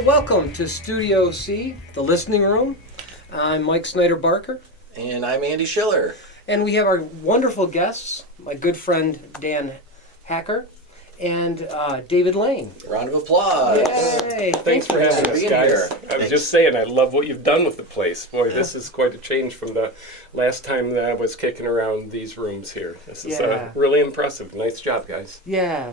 Well, welcome to Studio C, the listening room. I'm Mike Snyder-Barker. And I'm Andy Schiller. And we have our wonderful guests, my good friend Dan Hacker and David Lane. Round of applause. Yay! Thanks for having us, guys. I was just saying, I love what you've done with the place. Boy, this is quite a change from the last time that I was kicking around these rooms here. This is really impressive. Nice job, guys. Yeah,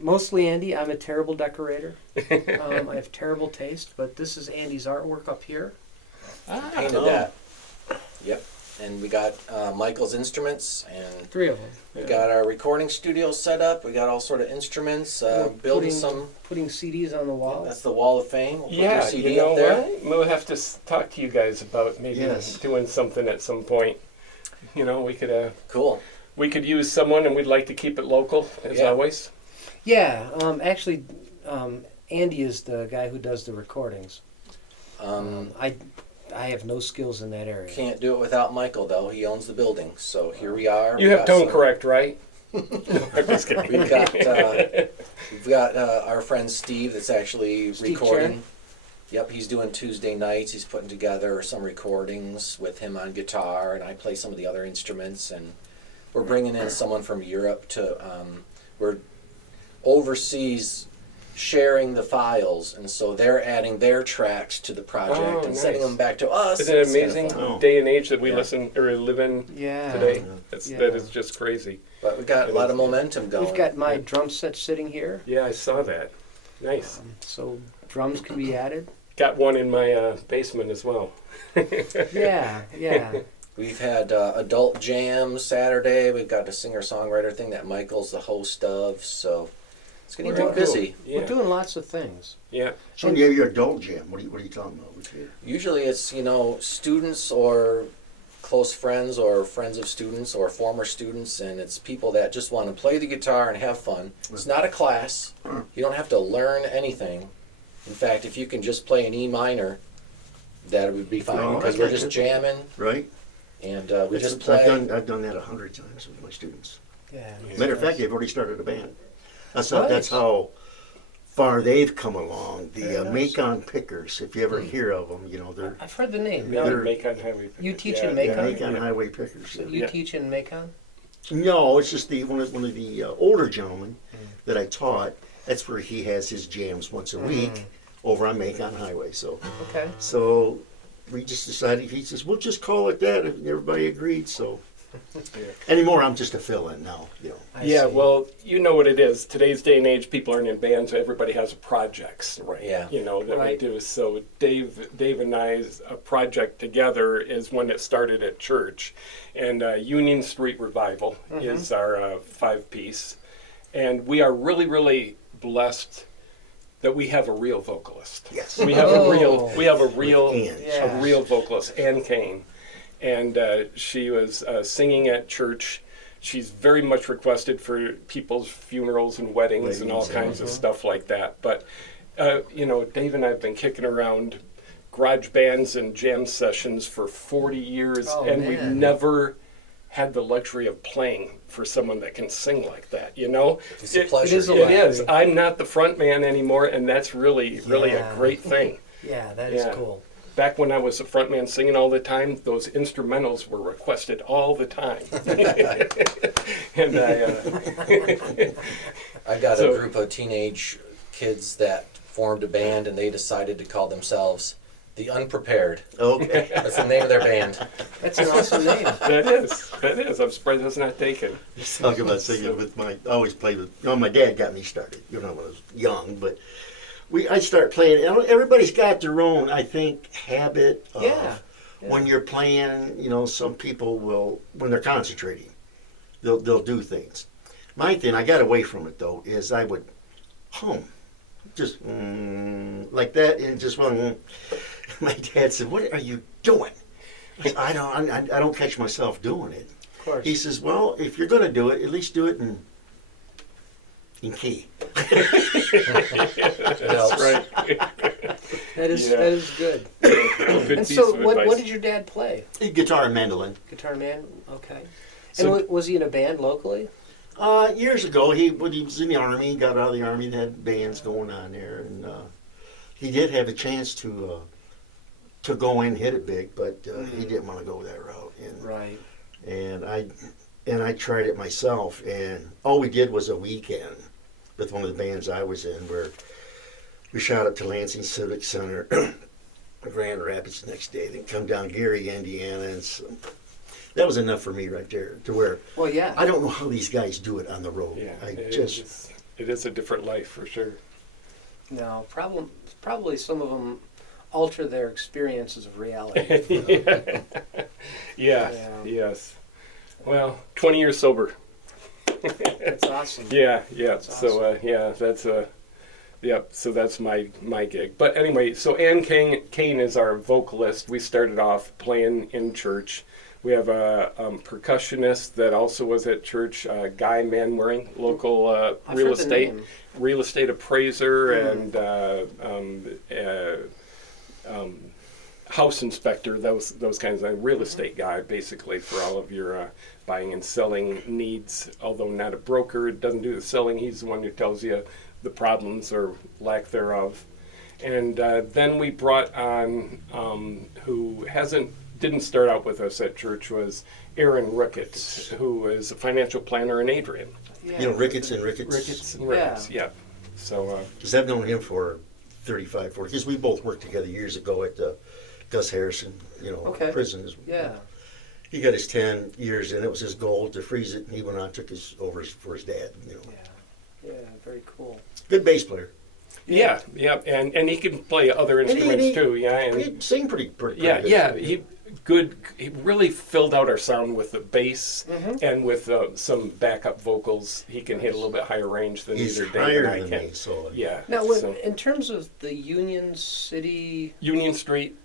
mostly Andy. I'm a terrible decorator. I have terrible taste, but this is Andy's artwork up here. Painted that. Yep. And we got Michael's instruments, and 3 of them. We got our recording studio set up. We got all sort of instruments. Building putting CDs on the wall. Yeah, that's the Wall of Fame. We'll put Yeah, your CD you know up there. what? We'll have to talk to you guys about maybe doing something at some point. You know, we could Cool. we could use someone, and we'd like to keep it local as always. Yeah, actually, Andy is the guy who does the recordings. I have no skills in that area. Can't do it without Michael, though. He owns the building. So here we are. You have tone correct, right? I'm just kidding. We've got our friend Steve that's actually Steve recording. Chen. Yep, he's doing Tuesday nights. He's putting together some recordings with him on guitar, and I play some of the other instruments. And we're bringing in someone from Europe to we're overseas sharing the files, and so they're adding their tracks to the project and sending them back to us. Isn't it amazing day and age that we listen or live in today? That is just crazy. But we've got a lot of momentum going. We've got my drum set sitting here. Yeah, I saw that. Nice. So drums can be added. Got one in my basement as well. Yeah. We've had adult jam Saturday. We've got a singer-songwriter thing that Michael's the host of, so it's getting pretty busy. Yeah. We're doing lots of things. Yeah. So when you have your adult jam, what are you talking about? Usually it's, students or close friends or friends of students or former students, and it's people that just want to play the guitar and have fun. It's not a class. You don't have to learn anything. In fact, if you can just play an E minor, that would be fine, because we're just jamming. Right. And we just play. I've done that 100 times with my students. Yeah. Matter of fact, they've already started a band. That's how far they've come along. The Macon Pickers, if you ever hear of them, they're. I've heard the name. Macon Highway. You teach in Macon? Yeah, Macon Highway Pickers. So you teach in Macon? No, it's just one of the older gentlemen that I taught. That's where he has his jams once a week over on Macon Highway. So we just decided. He says we'll just call it that, and everybody agreed. So. Anymore, I'm just a fill-in now. Well, you know what it is. Today's day and age, people aren't in bands. Everybody has projects, right? Yeah. We do. So Dave and I's project together is one that started at church, and Union Street Revival is our 5-piece, and we are really, really blessed that we have a real vocalist. Yes. We have a real vocalist, Ann Kane. And she was singing at church. She's very much requested for people's funerals and weddings and all kinds of stuff like that. But, Dave and I have been kicking around garage bands and jam sessions for 40 years, we've never had the luxury of playing for someone that can sing like that, It's a pleasure. It is. I'm not the front man anymore, and that's really a great thing. Yeah, that is cool. Back when I was a frontman singing all the time, those instrumentals were requested all the time. And I got a group of teenage kids that formed a band, and they decided to call themselves The Unprepared. Okay. That's the name of their band. That's an awesome name. That is. I'm surprised that's not taken. Talk about singing with I always played with. My dad got me started. When I was young, but. I start playing. Everybody's got their own, I think, habit of when you're playing. Some people will, when they're concentrating, they'll do things. My thing, I got away from it though, is I would hum, just like that, and just one. My dad said, "What are you doing?" I said, I don't catch myself doing it. Of course. He says, "Well, if you're going to do it, at least do it in key." That's right. That is good. Good And piece so, of what advice. did your dad play? Guitar and mandolin. Guitar man. Okay. So- And was he in a band locally? Years ago, when he was in the Army, got out of the Army, they had bands going on there, and he did have a chance to go in and hit it big, but he didn't want to go that route. And, Right. And I tried it myself, and all we did was a weekend with one of the bands I was in, where we shot up to Lansing Civic Center, Grand Rapids the next day, then come down Gary, Indiana, and so that was enough for me right there. To where Well, yeah. I don't know how these guys do it on the road. Yeah, It it is a different life for sure. No, probably some of them alter their experiences of reality. Yeah. Yeah. Yes. Well, 20 years sober. That's awesome. Yeah. That's So so that's my gig. But anyway, so Ann Kane is our vocalist. We started off playing in church. We have a percussionist that also was at church, Guy Manwaring, local I've heard the name. real estate appraiser and house inspector, those kinds of real estate guy, basically, for all of your buying and selling needs. Although not a broker, doesn't do the selling. He's the one who tells you the problems or lack thereof. And then we brought on who didn't start out with us at church, was Aaron Ricketts, who is a financial planner in Adrian. Yeah. You know, Ricketts and Ricketts. Ricketts and Ricketts, yeah. So Because I've known him for 35, 40 because we both worked together years ago at the Gus Harrison, prison. Yeah. He got his 10 years and it was his goal to freeze it, and he went on and took over for his dad. Yeah, very cool. Good bass player. yeah, and he can play other instruments too, and He sing pretty good. he really filled out our sound with the bass and with some backup vocals. He can hit a little bit higher range than He's either Dave higher and I than can. me, so Now, in terms of the Union City, Union Street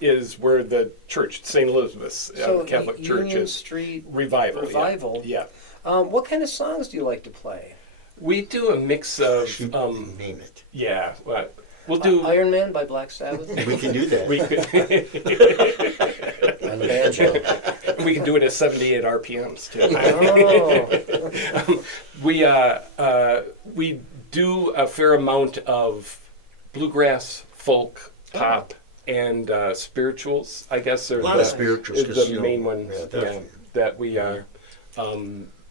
is where the church, St. Elizabeth's Catholic Church, Union is. Street Revival. Yeah. What kind of songs do you like to play? We do a mix of shoot, name it. yeah. We'll do. Iron Man by Black Sabbath. We can do that. We could, On the banjo. we can do it at 78 RPMs too. Oh, We do a fair amount of bluegrass, folk, pop, and spirituals. I guess are A lot of spirituals, is 'cause, the main ones. yeah, definitely. That we are.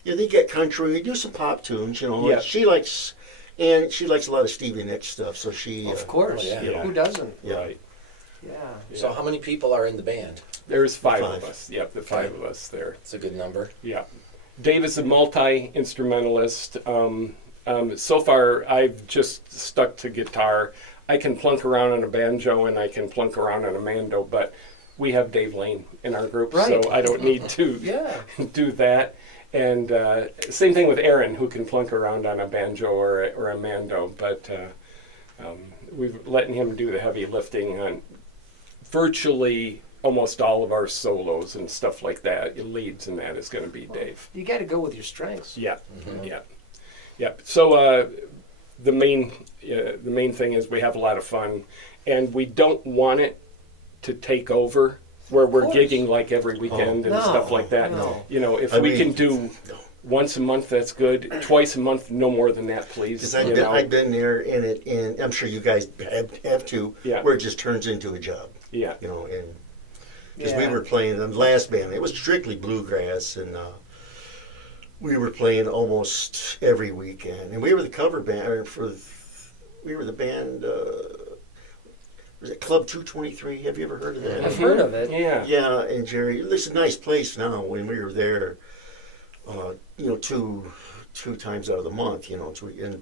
Yeah, they get country. We do some pop tunes, Yeah. She likes a lot of Stevie Nicks stuff, so she. of course. Oh, yeah. Yeah. Who doesn't? Yeah. Right. Yeah. So how many people are in the band? There's five Five. of us. Yep, the five of us there. It's a good number. Yeah. Dave is a multi-instrumentalist. So far, I've just stuck to guitar. I can plunk around on a banjo and I can plunk around on a mando, but we have Dave Lane in our group, Right. so I don't need to Yeah. do that. And same thing with Aaron, who can plunk around on a banjo or a mando, but we've letting him do the heavy lifting on virtually almost all of our solos and stuff like that. Leads and that is going to be Dave. You got to go with your strengths. Yeah, yeah. So the main thing is we have a lot of fun, and we don't want it to take over where we're course. gigging like every weekend and No, stuff like that. no. If I we mean, can do no. once a month, that's good. Twice a month, no more than that, please. Because you know? I've been there in it, and I'm sure you guys have too, Yeah. where it just turns into a job. Yeah. And because we Yeah. were playing the last band, it was strictly bluegrass, and we were playing almost every weekend, and we were the cover band we were the band. Was it Club 223? Have you ever heard of that? I've heard of it. Yeah. Yeah, and Jerry, it's a nice place now. When we were there, two times out of the month, and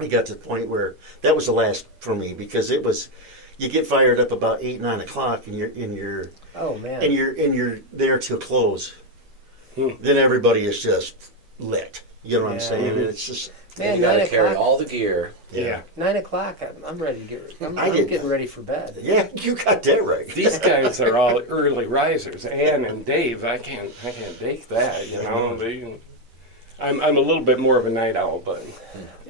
it got to the point where that was the last for me, because it was, you get fired up about 8, 9 o'clock, and you're Oh man. and you're there till close. Hmm. Then everybody is just lit. You know what I'm Yeah. saying? And it's just Man, you got 9 to carry o'clock. all the gear. Yeah. 9 o'clock. I'm ready to get. I'm I did getting that. ready for bed. Yeah, you got that right. These guys are all early risers. Ann and Dave, I can't take that. I'm a little bit more of a night owl, but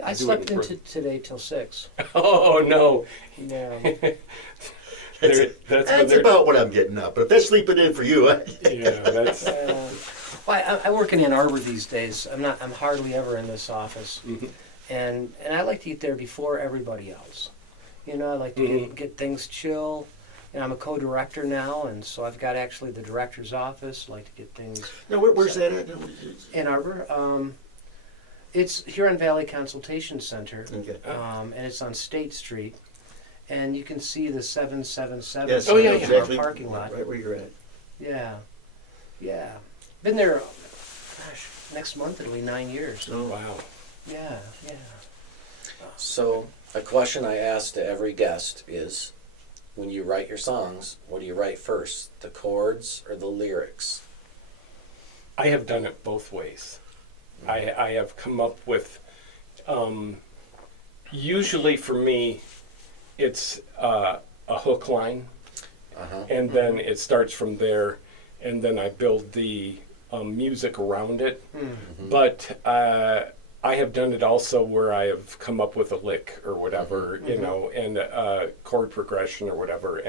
I Do slept it for- into today till 6. oh no, Yeah. That's about what I'm getting up. But if that's sleeping in for you, yeah, that's Well, I work in Ann Arbor these days. I'm hardly ever in this office, Mhm. and I like to get there before everybody else. You know, I like to get things chill. And I'm a co-director now, and so I've got actually the director's office. I like to get things. Now, where's that at? Ann Arbor. It's here on Valley Consultation Center, Okay. and it's on State Street. And you can see the 777 Yes, Oh, yeah, from our exactly. parking lot. Right where you're at. Yeah, yeah. Been there, gosh, next month it'll be 9 years. Oh, Wow. Yeah, yeah. So a question I ask to every guest is, when you write your songs, what do you write first, the chords or the lyrics? I have done it both ways. I have come up with, usually for me, it's a hook line, and then it starts from there, and then I build the music around it. But I have done it also where I have come up with a lick or whatever, you know, and a chord progression or whatever,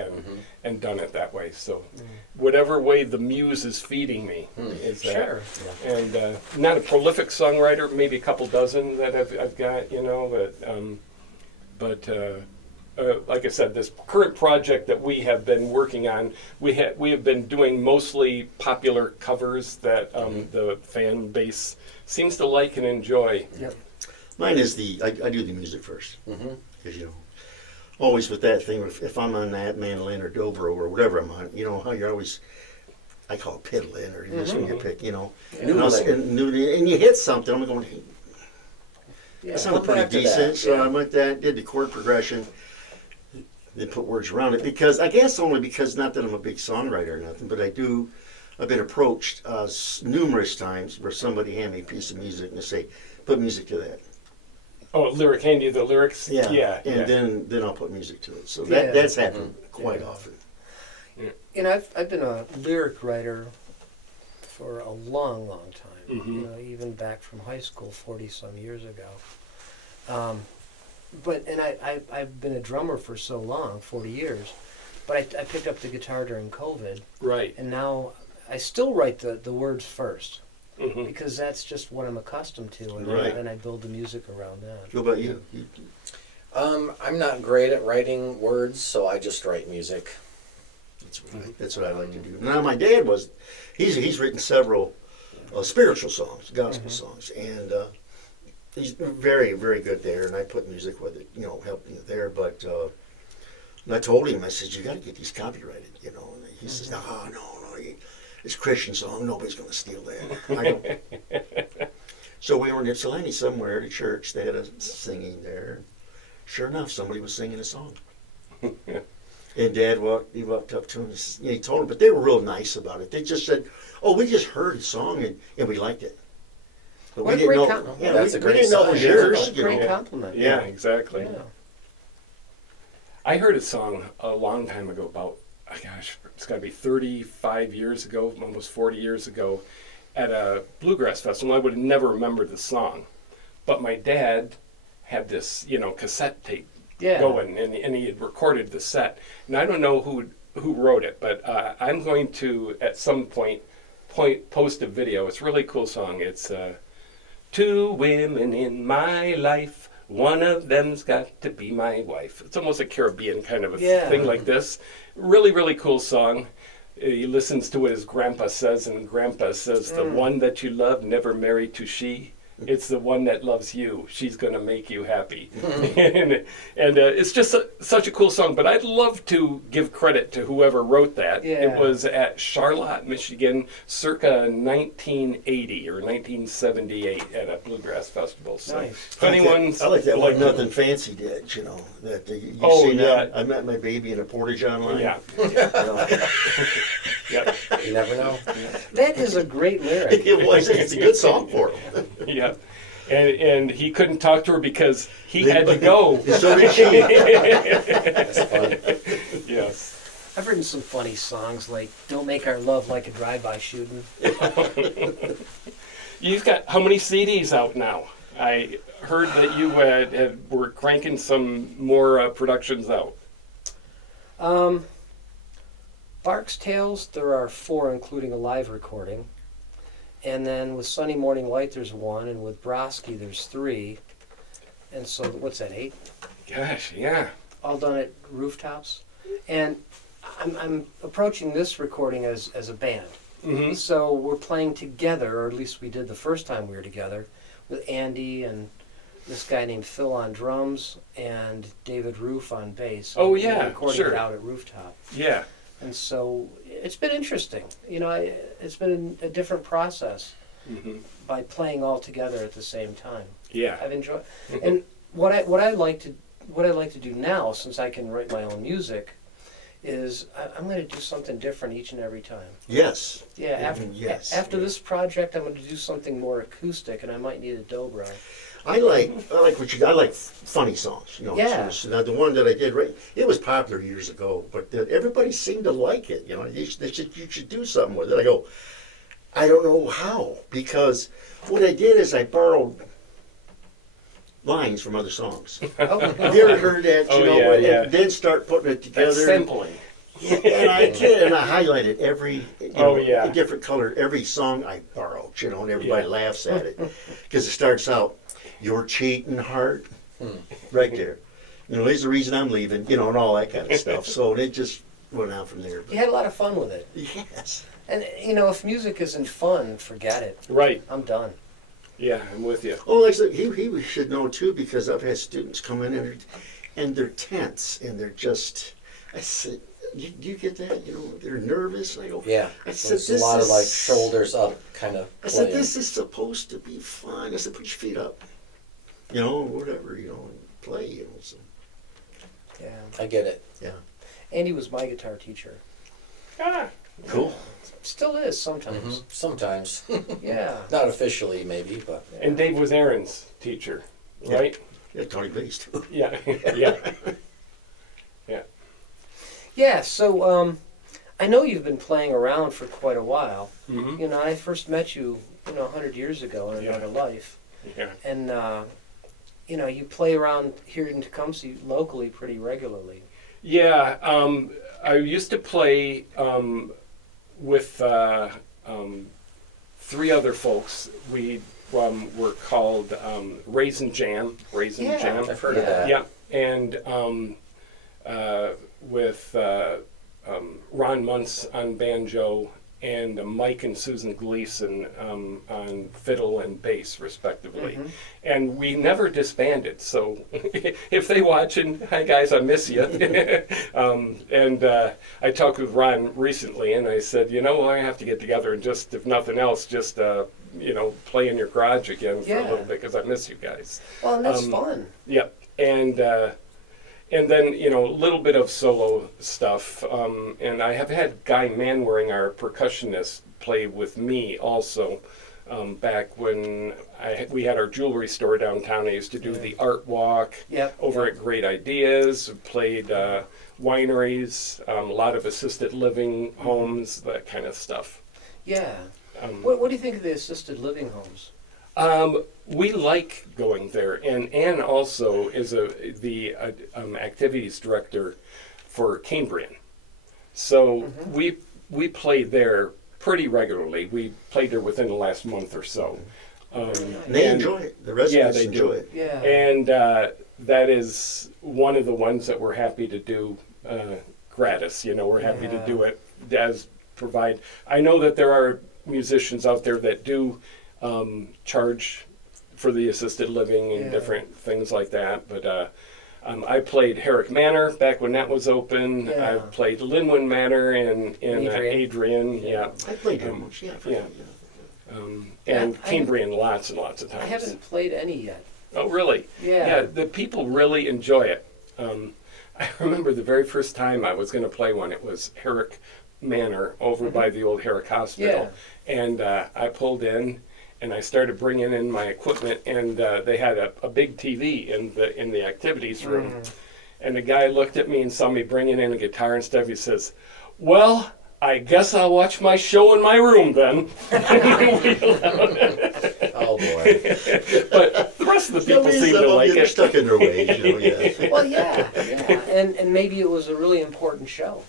and done it that way. So whatever way the muse is feeding me is that. Sure. And not a prolific songwriter, maybe a couple dozen that I've got, you know, but like I said, this current project that we have been working on, we have been doing mostly popular covers that the fan base seems to like and enjoy. Yep. Mine is I do the music first. Because, you know, always with that thing, if I'm on that mandolin or dobro or whatever I'm on, you know, how you're always, I call it piddling, or just when you pick, you know. And you hit something, I'm going, hey, Yeah. that sounded Come pretty back to decent. that, So yeah. I went that, did the chord progression, then put words around it. Because, I guess only because, not that I'm a big songwriter or nothing, but I've been approached numerous times where somebody hand me a piece of music and they say, put music to that. Oh, hand you the lyrics? Yeah. And then I'll put music to it. So Yeah. that's happened quite often. You know, I've been a lyric writer for a long, long time. You know, even back from high school, 40-some years ago. And I've been a drummer for so long, 40 years. But I picked up the guitar during COVID, Right. and now I still write the words first. Because that's just what I'm accustomed to, and Right. then I build the music around that. What about you? I'm not great at writing words, so I just write music. That's what I like to do. Now, my dad he's written several spiritual songs, gospel songs, and he's very, very good there, and I put music with it, you know, helping it there. But and I told him, I said, you got to get these copyrighted, you know. And he says, oh, no, it's a Christian song, nobody's going to steal that. I don't. So we were in Ypsilanti somewhere at a church, they had a singing there. Sure enough, somebody was singing a song. And Dad walked up to him and he told him, but they were real nice about it. They just said, oh, we just heard a song and we liked it. But What we a didn't great know. compliment. Yeah, That's we a great didn't know it sign. was yours. That's a You great know. compliment. Yeah, exactly. Yeah. I heard a song a long time ago about, gosh, it's got to be 35 years ago, almost 40 years ago, at a bluegrass festival. I would have never remembered the song. But my dad had this, you know, cassette tape going, and he had recorded the set. And I don't know who wrote it, but I'm going to, at some point, post a video. It's a really cool song. It's two women in my life. One of them's got to be my wife. It's almost a Caribbean kind of a thing like this. Really, really cool song. He listens to what his grandpa says, and grandpa says, the one that you love never married to she. It's the one that loves you. She's going to make you happy. and it's just such a cool song. But I'd love to give credit to whoever wrote that. Yeah. It was at Charlotte, Michigan, circa 1980 or 1978 at a bluegrass festival. So Nice. if anyone's I like that like Nothing Fancy did, you know. That you Oh, seen yeah. that? I met my baby in a portage online. Yeah. You know. Yeah. You never know. That is a great lyric. It was. It's a good song for him. Yeah. And he couldn't talk to her because he had to go. So did she. That's fun. Yes. I've written some funny songs like "Don't Make Our Love Like a Drive-By Shooting." You've got how many CDs out now? I heard that you were cranking some more productions out. Bark's Tales, there are 4, including a live recording. And then with Sunny Morning Light, there's 1, and with Broski, there's 3. And so, what's that, 8? Gosh, yeah. all done at rooftops, and I'm approaching this recording as a band. Mm-hmm. So we're playing together, or at least we did the first time we were together, with Andy and this guy named Phil on drums and David Roof on bass. Oh, We yeah, recorded sure. it out at Rooftop. Yeah. And so it's been interesting. You know, it's been a different process Mm-hmm. by playing all together at the same time. Yeah. I've enjoyed, and what I like to do now, since I can write my own music, is I'm going to do something different each and every time. Yes. Yeah, Yes. after this project, I'm going to do something more acoustic, and I might need a dobro. I like I like funny songs. You know, Yeah. so the one that I did, right? It was popular years ago, but everybody seemed to like it. You know, you should do something with it. I go, I don't know how, because what I did is I borrowed lines from other songs. Oh, Have you ever heard that? Oh, You know, yeah, and yeah. then start putting it together. That's sampling. Yeah, and I did, and I highlighted every, Oh, yeah. a different color, every song I borrowed, you know, and everybody Yeah. laughs at it. Because it starts out, "You're cheating heart," right there. You know, here's the reason I'm leaving, you know, and all that kind of stuff. So it just went out from there. you had a lot of fun with it. Yes. And, you know, if music isn't fun, forget it. Right. I'm done. Yeah, I'm with you. Oh, like I said, he should know too, because I've had students come in and they're tense and they're just, I said, do you get that? You know, they're nervous. I go, Yeah, I said, there's a lot of like shoulders up kind of I said, playing. this is supposed to be fun. I said, put your feet up, you know, whatever, you know, and play, you know. So, Yeah. I get it. yeah. Andy was my guitar teacher. Ah, Cool. Still is sometimes. Sometimes. Yeah. Not officially, maybe, but. and Dave was Aaron's teacher, Yeah. right? Yeah, Tony Bass too. Yeah. Yeah. Yeah. Yeah, so I know you've been playing around for quite a while. Mm-hmm. You know, I first met you, 100 years ago in Yeah. another life. Yeah. And, you know, you play around here in Tecumseh locally pretty regularly. Yeah, I used to play with three other folks. We were called Raisin Jam. Raisin Yeah. Jam. I've heard of that. Yeah, and with Ron Muntz on banjo and Mike and Susan Gleason on fiddle and bass, respectively. Mhm. And we never disbanded. So if they watching, hi guys, I miss you. And I talked with Ron recently, and I said, I have to get together and just, if nothing else, just play in your garage again for a Yeah. little bit because I miss you guys. Well, and that's fun. Yep. And then, a little bit of solo stuff. And I have had Guy Manwaring, our percussionist, play with me also. Back when we had our jewelry store downtown, I used to do the art walk Yep. over at Great Ideas, played wineries, a lot of assisted living homes, that kind of stuff. Yeah. Um, What do you think of the assisted living homes? We like going there, and Ann also is the activities director for Cambrian. So we play there pretty regularly. We played there within the last month or so. And they enjoy it. The residents they enjoy do. it. Yeah. And that is one of the ones that we're happy to do gratis. We're happy to do it as provide. I know that there are musicians out there that do charge for the assisted living and different things like that. But I played Herrick Manor back when that was open. Yeah. I've played Linwood Manor in Adrian. Yeah. I played here once, yeah. And I- Cambrian lots and lots of times. I haven't played any yet. Oh, really? Yeah. The people really enjoy it. I remember the very first time I was going to play one. It was Herrick Manor over by the old Herrick Hospital. And I pulled in and I started bringing in my equipment, and they had a big TV in the activities room. And the guy looked at me and saw me bringing in a guitar and stuff. He says, "Well, I guess I'll watch my show in my room then." Oh boy. But the rest of the people seem to like They're it. stuck in their ways, yeah. Well, yeah. And maybe it was a really important show.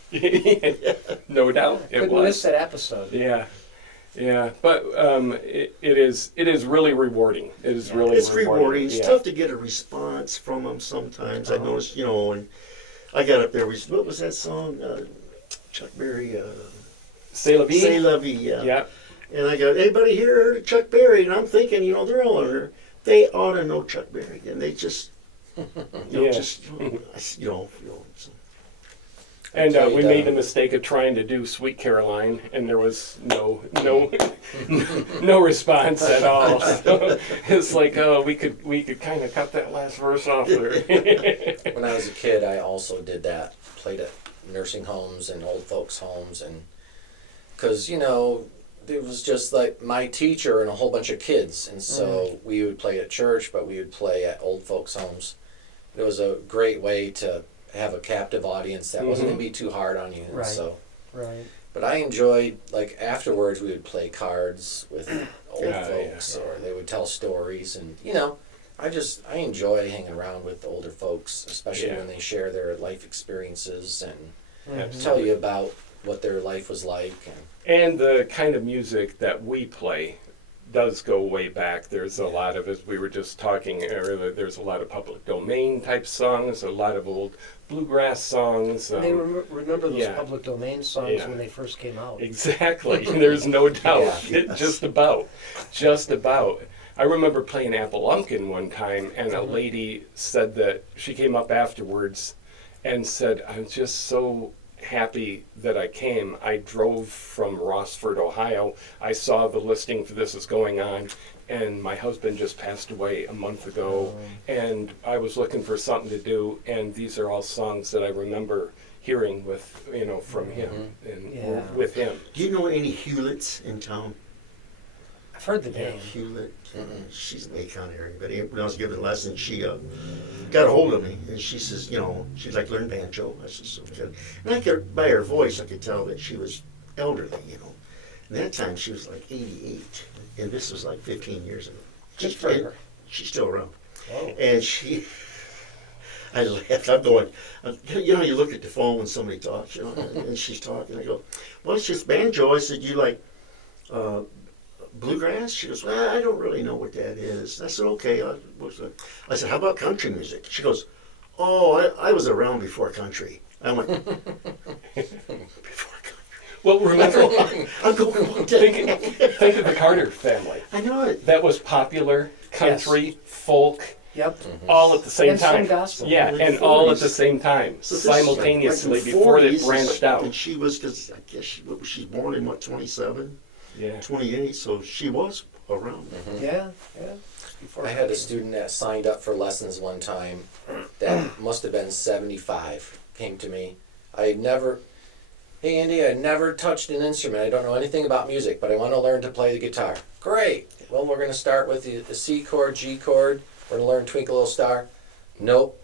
No doubt, it Couldn't was. miss that episode. Yeah, but it is really rewarding. It is really It's rewarding. It's Yeah. tough to get a response from them sometimes. I notice, and I got up there. What was that song? Chuck Berry. C'est la vie. C'est la vie. Yeah. Yep. And I go, anybody here heard of Chuck Berry? And I'm thinking, they're all under. They ought to know Chuck Berry, and they just, Yeah. So. And tell we you made that. the mistake of trying to do Sweet Caroline, and there was no response at all. So it's like, oh, we could kind of cut that last verse off there. When I was a kid, I also did that. Played at nursing homes and old folks' homes, and because it was just like my teacher and a whole bunch of kids, and so we would play at church, but we would play at old folks' homes. It was a great way to have a captive audience that wasn't going to be too hard on you. And Right. So, Right. but I enjoyed, like, afterwards we would play cards with old Yeah, folks, yeah. or they would tell stories, and I enjoy hanging around with older folks, especially Yeah. when they share their life experiences and Mhm. tell you about what their life was like. And the kind of music that we play does go way back. There's a lot of, as we were just talking earlier, there's a lot of public domain type songs, a lot of old bluegrass songs. They remember those yeah. public domain songs Yeah. when they first came out. Exactly. There's no doubt. Yeah. Just about. I remember playing Apple Lumpkin one time, and a lady said that she came up afterwards and said, I'm just so happy that I came. I drove from Rossford, Ohio. I saw the listing for this is going on, and my husband just passed away a month ago, and I was looking for something to do, and these are all songs that I remember hearing from him and Yeah. with him. Do you know any Hewletts in town? I've heard the name. Hewlett. She's in the Americana area. But when I was giving lessons, she got a hold of me, and she says, she'd like to learn banjo. I said, okay. And I could, by her voice, I could tell that she was elderly, And that time she was like 88, and this was like 15 years ago. Good for her. She's still around. Whoa. And I laughed. I'm going, you look at the phone when somebody talks, and she's talking. I go, well, it's just banjo. I said, you like bluegrass? She goes, well, I don't really know what that is. I said, okay. I said, how about country music? She goes, oh, I was around before country. I went, before country. Well, remember, I'm going, what the- think of the Carter family. I know it. That was popular country, folk, Yep. all at the same And time. some gospel. Yeah, In the and all at 40s. the same time, So this is like simultaneously in the before they 40s, branched And out. she was, because I guess she's born in, 27, Yeah. 28, so she was around. Yeah. Yeah. Before I had a student that signed up for lessons one time that must have been 75, came to me. Hey Andy, I never touched an instrument. I don't know anything about music, but I want to learn to play the guitar. Great. Well, we're going to start with the C chord, G chord. We're going to learn Twinkle Little Star. Nope.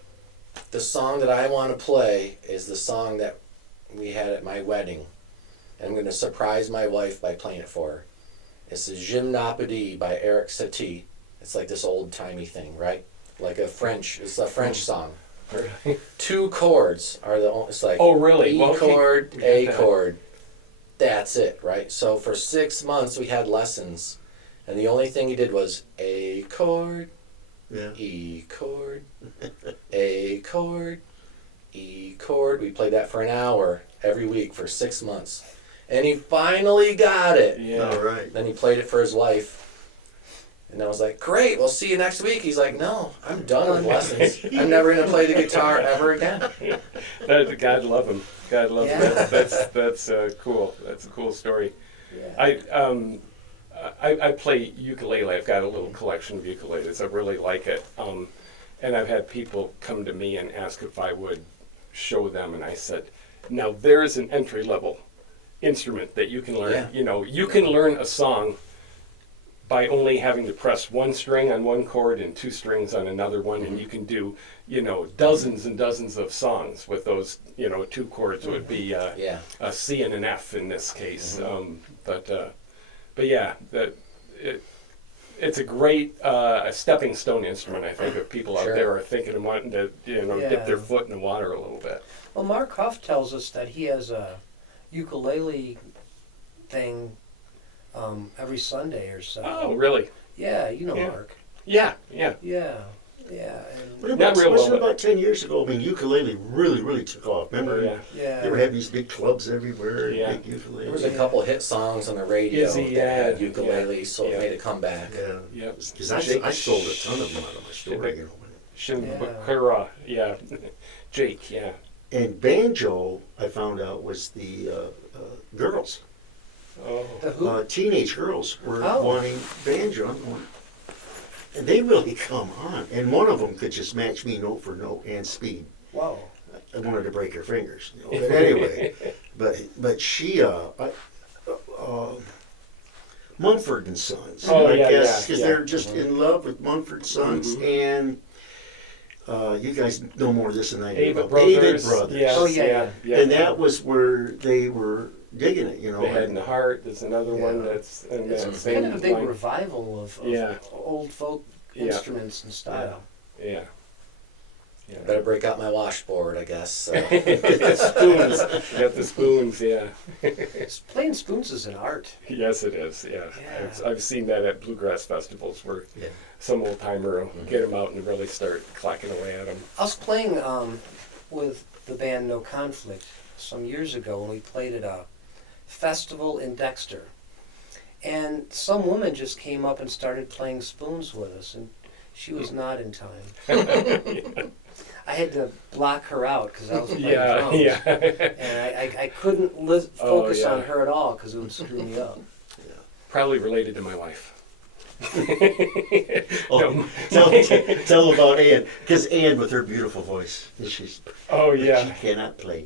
The song that I want to play is the song that we had at my wedding. And I'm going to surprise my wife by playing it for her. It's the Gymnopédie by Eric Satie. It's like this old-timey thing, right? It's a French song. 2 chords are it's like Oh, really? E Well, chord, we A got that. chord. That's it, right? So for 6 months we had lessons, and the only thing he did was A chord, Yeah. E chord, A chord, E chord. We played that for an hour every week for 6 months. And he finally got it. Yeah. All right. Then he played it for his wife. And I was like, great, we'll see you next week. He's like, no, I'm done with lessons. I'm never going to play the guitar ever again. God love him. God love him. Yeah. That's cool. That's a cool story. Yeah. I play ukulele. I've got a little collection of ukuleles. I really like it. And I've had people come to me and ask if I would show them, and I said, now there is an entry level instrument that you can learn. Yeah. You can learn a song by only having to press 1 string on 1 chord and 2 strings on another one, and you can do, dozens and dozens of songs with those, 2 chords. It would be Yeah. a C and an F in this case. But yeah, it's a great a stepping stone instrument. I think if people out Sure. there are thinking of wanting to, dip their foot in the water a little bit. Well, Mark Huff tells us that he has a ukulele thing every Sunday or so. Oh, really? Yeah, Yeah. Mark. Yeah. Yeah. Yeah. Not real wasn't well, about 10 years ago. I mean, ukulele really took off. Remember? Yeah. Yeah. They were having these big clubs everywhere. Yeah. Big ukulele. There was a couple hit songs on the radio Izzy, that had yeah, ukulele, so yeah. it made a comeback. Yeah. Yep. Because I sold a ton of them out of my store. You know. Shimbukura, yeah. Jake, yeah. And banjo, I found out, was the girls. Oh. The who? Teenage girls were Oh. wanting banjo. I'm going, and they really come on. And one of them could just match me note for note and speed. Whoa. I wanted to break her fingers. You know. But anyway, but she, Mumford and Sons. Oh, I yeah, guess, yeah, because yeah. they're just in love with Mumford Sons. And you guys know more of this than I do. Avid about Avid Brothers. Brothers. Yes, Oh, yeah. And that was where they were digging it, you know. The Head and the Heart. There's another one that's in It's that kind same of a big line. revival of Yeah. old folk Yeah. instruments and style. Yeah. Yeah. Better break out my washboard, I guess. So. Spoons. You got the spoons, yeah. Playing spoons is an art. Yes, it is, yeah. Yeah. I've seen that at bluegrass festivals where Yeah. some old timer will get them out and really start clacking away at them. I was playing with the band No Conflict some years ago, and we played at a festival in Dexter. And some woman just came up and started playing spoons with us, and she was not in time. I had to block her out because I was playing drums. Yeah. And I couldn't focus yeah. on her at all because it would screw me up. Probably related to my wife. Oh, tell about Ann, because Ann with her beautiful voice, she's Oh, she yeah. cannot play.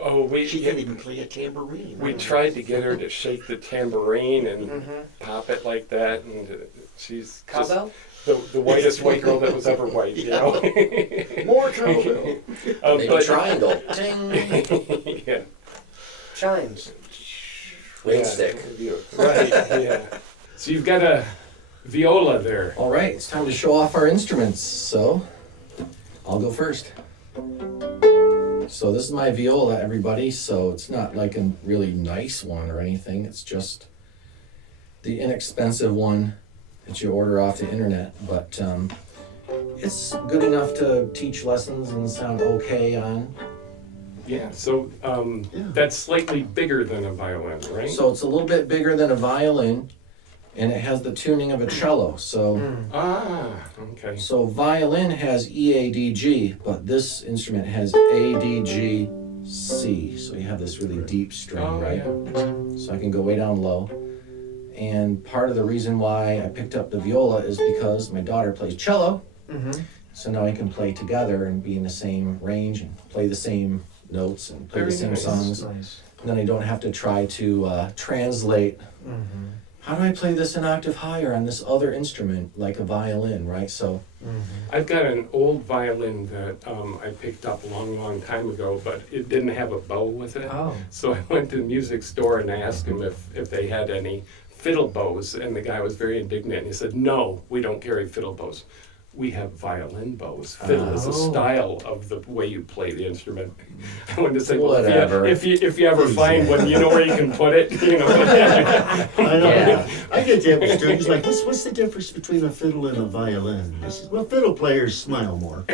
Oh, She can't even play a tambourine. we tried to get her to shake the tambourine and Mm-hmm. pop it like that, and she's just Cowbell? the whitest white girl that was ever white, you know? More cowbell. Maybe but- triangle. Ding. Yeah. Chimes. Wing Yeah. stick. Right, yeah. So you've got a viola there. All right, it's time to show off our instruments. So, I'll go first. So this is my viola, everybody. So it's not like a really nice one or anything. It's just the inexpensive one that you order off the internet. But it's good enough to teach lessons and sound okay on. Yeah, so that's slightly bigger than a violin, right? So it's a little bit bigger than a violin, and it has the tuning of a cello. So. Okay. So violin has EADG, but this instrument has ADG C. So you have this really deep string, right? Yeah. So I can go way down low. And part of the reason why I picked up the viola is because my daughter plays cello. Mm-hmm. So now I can play together and be in the same range and play the same notes and play Very the same nice. songs. Nice. And then I don't have to try to translate. Mm-hmm. How do I play this an octave higher on this other instrument, like a violin, right? So I've got an old violin that I picked up a long time ago, but it didn't have a bow with it. Oh. So I went to the music store and I asked him if they had any fiddle bows, and the guy was very indignant. He said, "No, we don't carry fiddle bows. We have violin bows. Fiddle is a Oh. style of the way you play the instrument." I wanted to say, well, Whatever. if you ever find one, you know where you can put it. You know. I know. Yeah. I get that with students like, what's the difference between a fiddle and a violin? I said, well, fiddle players smile more.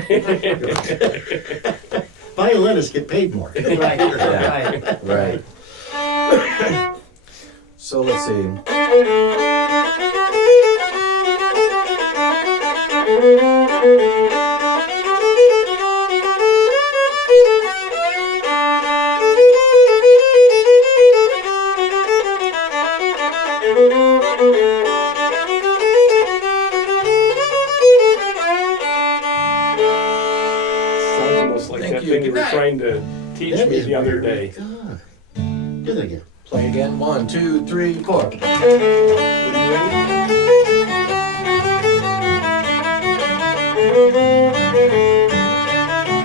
Violinists get paid more. Right. Yeah. Right. Right. So let's see. Sounds almost like Thank that you. thing you Good were night. trying to teach That me is the other very day. good. Do that again. Play again. 1, 2, 3, 4. Were you in?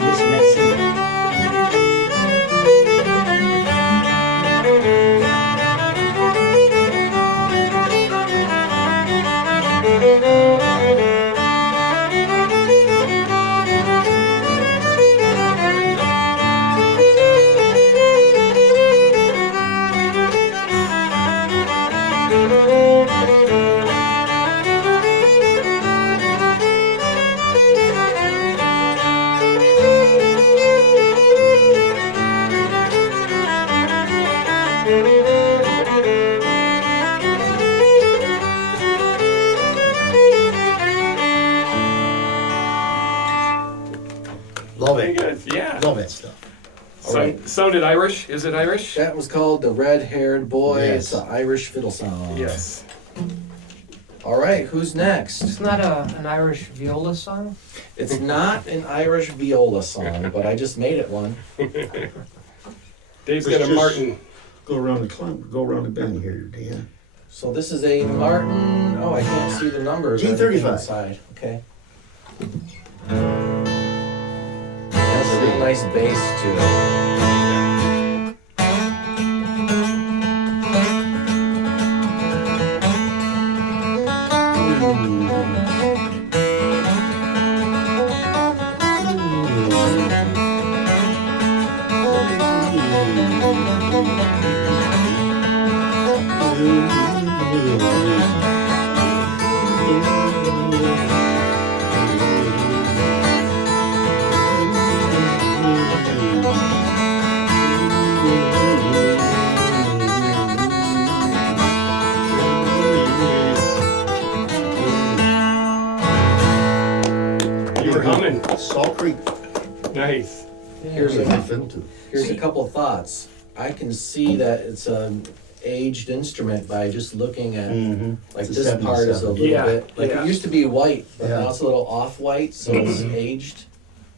Listen, that's it. Love Very it. good. Yeah. Love that stuff. Sounded Irish. Is it Irish? That was called The Red-Haired Boy. Yes. It's an Irish fiddle song. Yes. All right, who's next? It's not an Irish viola song? It's not an Irish viola song, but I just made it one. Dave's Let's got a just Martin. Go around the clump. Go around the bend here, Dan. So this is a Martin. Oh, I can't see the numbers. G35. Inside. Okay. Has a real nice bass to it. You were humming. Salt Creek. Nice. Here's Here's my a fiddle too. here's a couple thoughts. I can see that it's an aged instrument by just looking at Mm-hmm. like It's a this part is a 77. little Yeah, bit like yeah. it used to be white, but Yeah. now it's a little off white, so it's aged.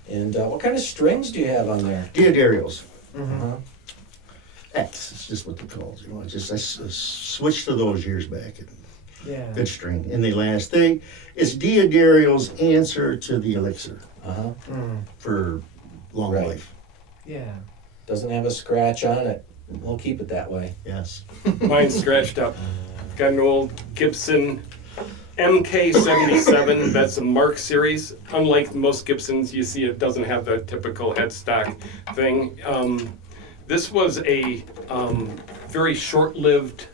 And what kind of strings do you have on there? Diodarios. Uh-huh. X. It's just what they call it. You know, I switched to those years back. And Yeah. good string, and they last. It's Diodario's answer to the elixir Uh-huh. for long Right. life. Yeah. Doesn't have a scratch on it. We'll keep it that way. Yes. Mine's scratched up. Got an old Gibson MK77. That's a Mark series. Unlike most Gibsons, you see it doesn't have the typical headstock thing. This was a very short-lived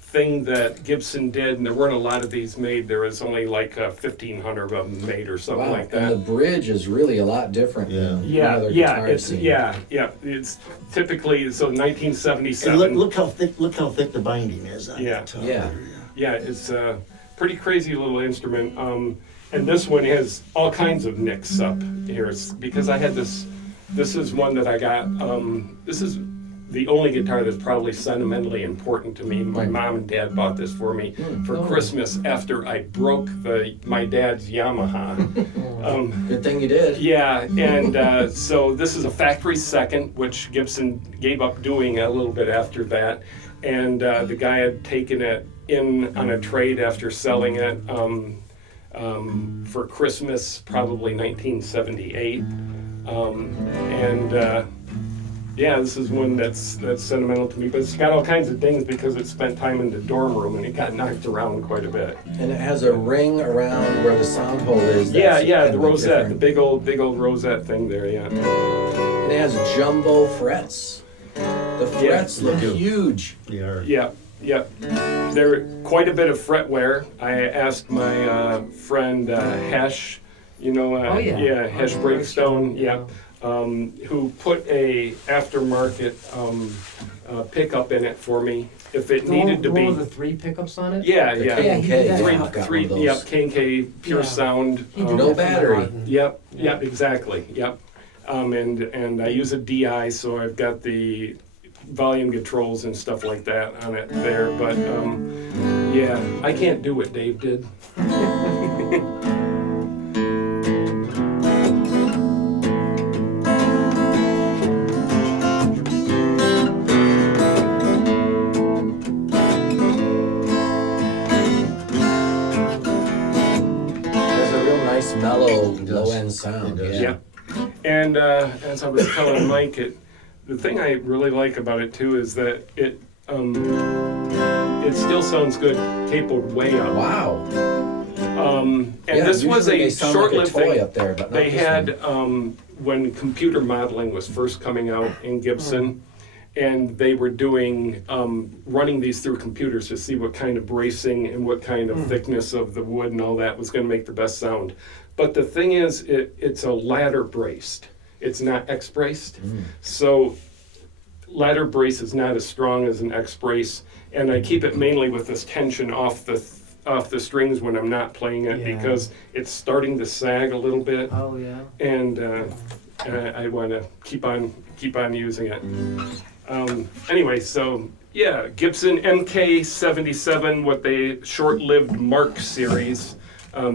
thing that Gibson did, and there weren't a lot of these made. There was only like 1,500 of them made or something Wow. like And the that. bridge is really a lot different than Yeah, other yeah, guitar it's scene. yeah. It's typically so And 1977. look how thick. Look how thick the binding is on Yeah. the top. Yeah. Yeah, it's a pretty crazy little instrument. And this one has all kinds of nicks up here. It's because I had this. This is one that I got. This is the only guitar that's probably sentimentally important to me. My mom and dad bought this for me for Christmas after I broke my dad's Yamaha. Good thing you did. Yeah, and so this is a factory second, which Gibson gave up doing a little bit after that. And the guy had taken it in on a trade after selling it for Christmas, probably 1978. Yeah, this is one that's sentimental to me, but it's got all kinds of things because it spent time in the dorm room and it got knocked around quite a bit. And it has a ring around where the sound hole is. Yeah, that's yeah, kind the of rosette, different. the big old rosette thing there, yeah. And it has jumbo frets. The frets look they do. huge. They are. Yeah, yeah. There quite a bit of fretware. I asked my friend Hesh, Oh, yeah. Hesh Breakstone, yeah, who put a aftermarket pickup in it for me if it needed to The one be. with the 3 pickups on it? Yeah, The yeah. Yeah, he did that. K&K, Three- I've got Three, one of those. yep, K&K pure Yeah. sound. He did No that for my battery. Martin. Yep, Yeah. yep, exactly, yep. And I use a DI, so I've got the volume controls and stuff like that on it there. But yeah, I can't do what Dave did. It has a real nice mellow It does. low end sound. It does. Yeah. Yeah. And as I was telling Mike, the thing I really like about it too is that it still sounds good, capoed way up. Wow. And Yeah, this was usually a they sound short-lived like a toy thing. up there, but not They this had one. when computer modeling was first coming out in Gibson, and they were doing running these through computers to see what kind of bracing and what kind of thickness of the wood and all that was going to make the best sound. But the thing is, it's a ladder braced. It's not X braced. So ladder brace is not as strong as an X brace, and I keep it mainly with this tension off the strings when I'm not playing it Yeah. because it's starting to sag a little bit. Oh, yeah. And and I want to keep on using it. Anyway, so yeah, Gibson MK77, what they short-lived Mark series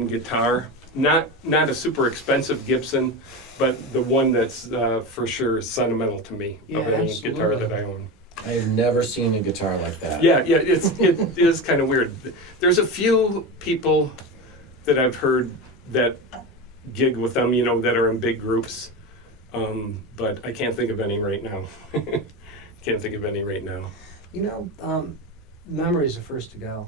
guitar. Not a super expensive Gibson, but the one that's for sure sentimental to me of any guitar that I own. I've never seen a guitar like that. Yeah, it is kind of weird. There's a few people that I've heard that gig with them, that are in big groups, but I can't think of any right now. Memories are first to go.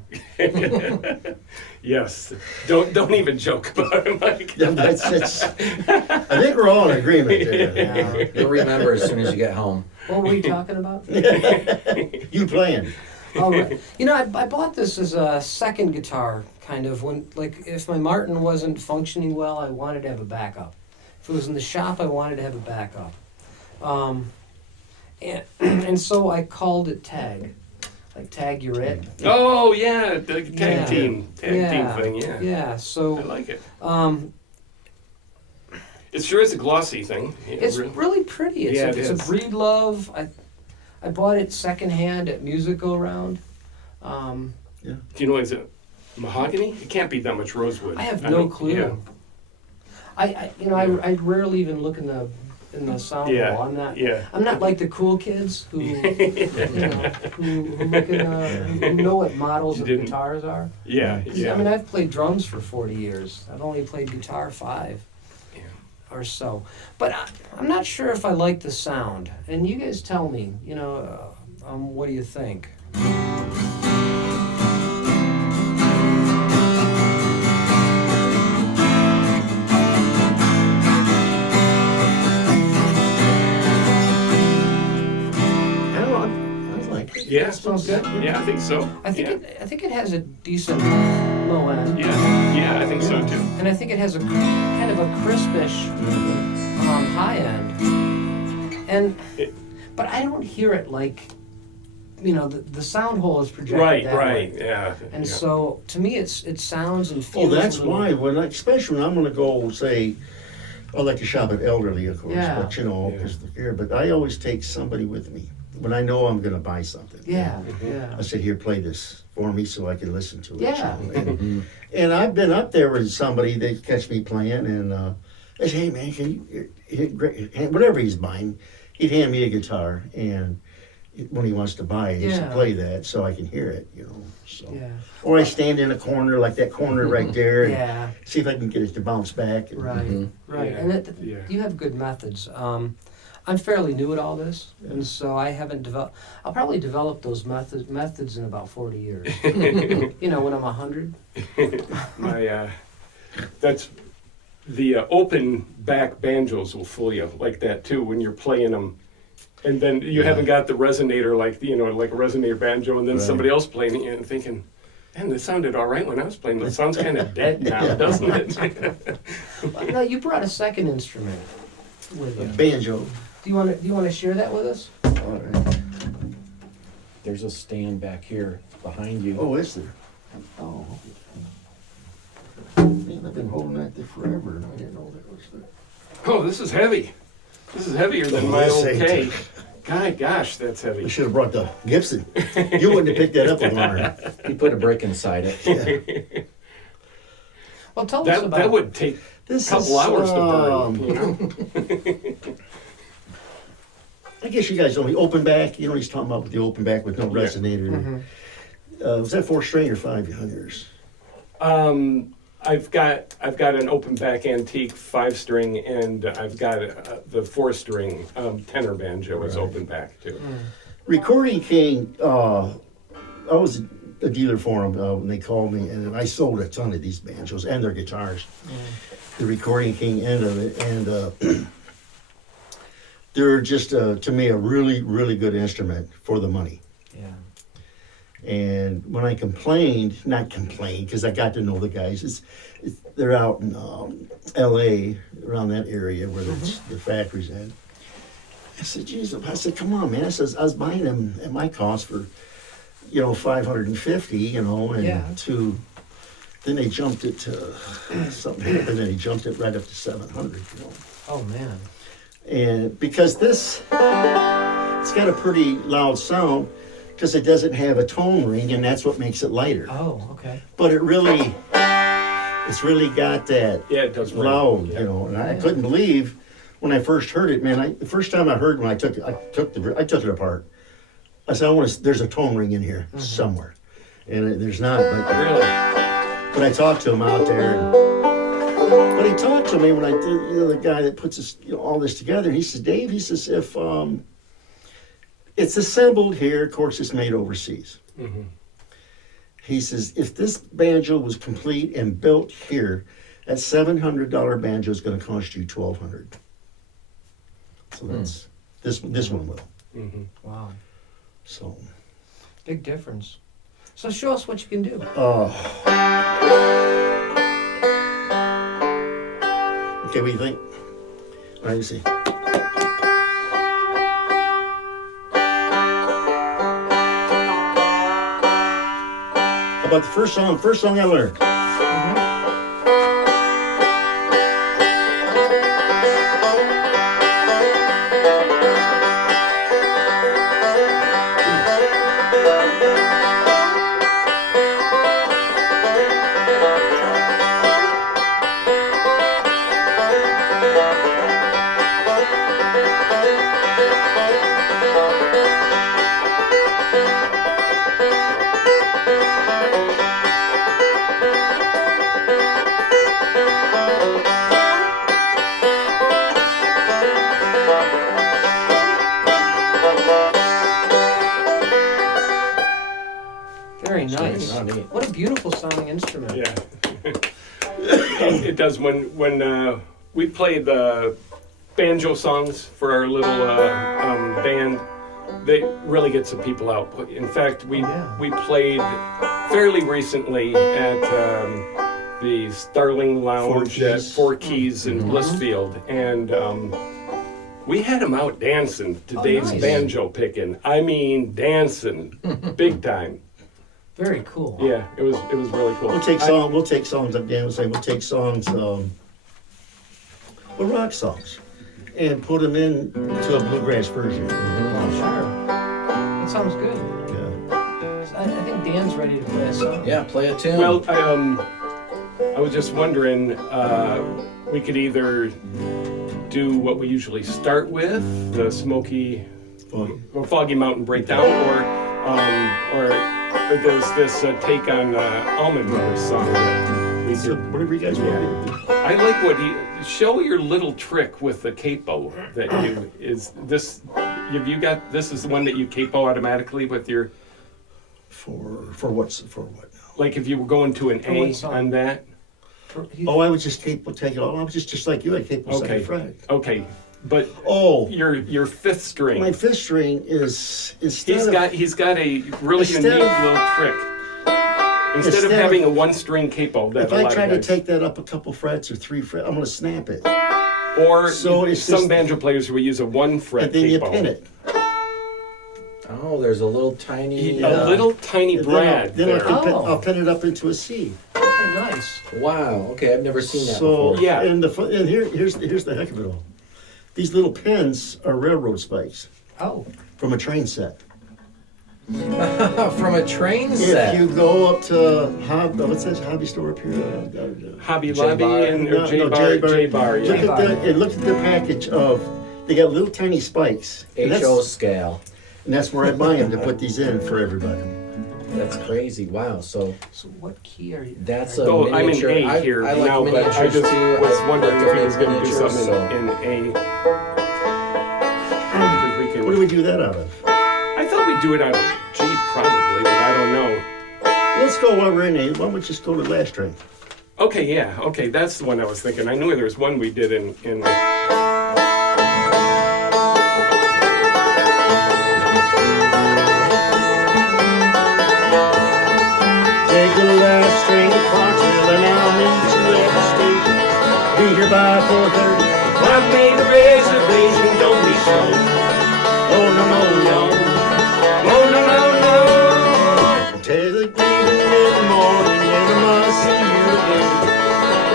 Yes, don't even joke about it, Mike. Yeah, I think we're all in agreement there. Yeah. You'll remember as soon as you get home. What were we talking about? You playing? Oh, right. I bought this as a second guitar, kind of, if my Martin wasn't functioning well, I wanted to have a backup. If it was in the shop, I wanted to have a backup. And so I called it Tag. Like Tag, you're it. Oh yeah, the tag team thing. Yeah. Yeah. So I like it. It sure is a glossy thing. It's really pretty. It's a Breedlove. I bought it secondhand at Music Go Round. Do you know, is it mahogany? It can't be that much rosewood. I have no clue. Yeah. I rarely even look in the sound hole. I'm not like the cool kids who who look who know what models of guitars are. Yeah. I mean, I've played drums for 40 years. I've only played guitar 5 or so. But I'm not sure if I like the sound. And you guys tell me, what do you think? Yeah, Sounds good. Yeah, I think so. I think it has a decent low end. Yeah, I think so too. And I think it has a kind of a crispish high end. But I don't hear it like, the sound hole is projected that way. Yeah. And so to me, it sounds and feels. Oh, that's why especially when I'm going to go say, I like to shop at Elderly, of course, but because they're here. But I always take somebody with me when I know I'm going to buy something. Yeah. I said, here, play this for me so I can listen to it. Yeah. And I've been up there with somebody, they catch me playing, and they say, hey, man, can you, whatever he's buying, he'd hand me a guitar, and when he wants to buy it, he should play that so I can hear it, So. Yeah. Or I stand in a corner, like that corner right there, and see if I can get it to bounce back. Right. Yeah. And you have good methods. I'm fairly new at all this, and so I haven't developed. I'll probably develop those methods in about 40 years. When I'm 100. That's the open back banjos will fool you like that too when you're playing them, and then you haven't got the resonator like like a resonator banjo, and then somebody else playing it and thinking, man, this sounded all right when I was playing. It sounds kind of dead now, doesn't it? No, you brought a second instrument with you. Banjo. Do you want to share that with us? All right. There's a stand back here behind you. Oh, is there? Oh. Man, I've been holding that there forever, and I didn't know that was there. Oh, this is heavy. This is heavier than my old K. Gosh, that's heavy. We should have brought the Gibson. You wouldn't have picked that up with Warner. He put a brick inside it. Yeah. Well, tell us about that would take a couple hours to burn. I guess you guys know the open back. He's talking about the open back with no resonator. Mm-hmm. Was that 4-string or 5-hunders? I've got an open back antique 5-string, and I've got the 4-string tenor banjo is open back too. Recording King. I was a dealer for them when they called me, and I sold a ton of these banjos and their guitars. The Recording King end of it, and they're just to me a really, really good instrument for the money. Yeah. And when I not complained, because I got to know the guys. They're out in L.A. around that area where the factory's at. I said, geez, I said, come on, man. I says, I was buying them at my cost for, $550, and then they jumped it to something, and then they jumped it right up to $700, Oh man. And because it's got a pretty loud sound because it doesn't have a tone ring, and that's what makes it lighter. Oh, okay. But it's really got that It does ring. loud, Yeah. you know. And I couldn't believe when I first heard it, man. The first time I heard when I took it apart. I said, there's a tone ring in here somewhere, and there's not. Really? But I talked to him out there. But he talked to me when I did, the guy that puts this, all this together. And he says, Dave, if it's assembled here, of course, it's made overseas. Mm-hmm. He says, if this banjo was complete and built here, that $700 banjo is going to cost you $1,200. So that's this one will. Mm-hmm. Wow. So. Big difference. So show us what you can do. Okay, what do you think? All right, you see. How about the first song? First song I learned. Very nice. Oh, neat. What a beautiful sounding instrument. Yeah. It does. When we play the banjo songs for our little band, they really get some people out. In fact, we played fairly recently at the Starling Lounge at Four Keys in Blissfield, and we had them out dancing to Dave's nice. banjo picking. I mean, dancing big time. Very cool. Yeah, it was really cool. We'll take songs. Like Dan was saying, we'll take songs, rock songs, and put them into a bluegrass version. Oh, sure. That sounds good. Yeah. I think Dan's ready to play a song. Yeah, play a tune. Well, I was just wondering, we could either do what we usually start with, the Smoky or Foggy Mountain Breakdown, or there's this take on Almond Brothers song that we So did. whatever you guys want to do. I like what show your little trick with the capo that is this is the one that you capo automatically with your, For what now? like if you were going to an For what A song? on that. Oh, I would just take it all. I was just like you. I capo Okay. second fret. Okay, but Oh, your fifth string. my fifth string is instead He's got a really Instead unique of- little trick. Instead of Instead of- having a one string capo that if a I lot try of to guys, take that up a couple frets or 3 frets, I'm going to snap it, or so it's some just- banjo players will use a one fret and then you capo. pin it. Oh, there's a little tiny. A little tiny And brad then there. Oh. I'll pin it up into a C. Okay, nice. Wow. Okay, I've never seen that So before. Yeah. and here's the heck of it all. These little pins are railroad spikes Oh, from a train set. From a train set. If you go up to what's that hobby store up here? Hobby J Lobby Bar. and No, J no, Bar, J Bar. J Bar. Look Yeah. at the package of. They got little tiny spikes. And HO scale. that's where I buy them to put these in for everybody. That's crazy. Wow. So so what key are you? that's are a you- Oh, I'm in miniature. A here I like now, but I miniatures just too. was I wondering like if he to was make going to do miniatures, something so- in A. What do we do that out of? I thought we'd do it out of G probably, but I don't know. Let's go while we're in A. Why don't we just go to the last string? Okay, yeah, okay, that's the one I was thinking. I knew there was one we did in Take the last string of Clarksville and I'll meet you at the station. Be here by 4:30. I made a reservation, don't be slow. Oh no no no. Oh, no, no, no. Tell the evening in the morning and I must see you again.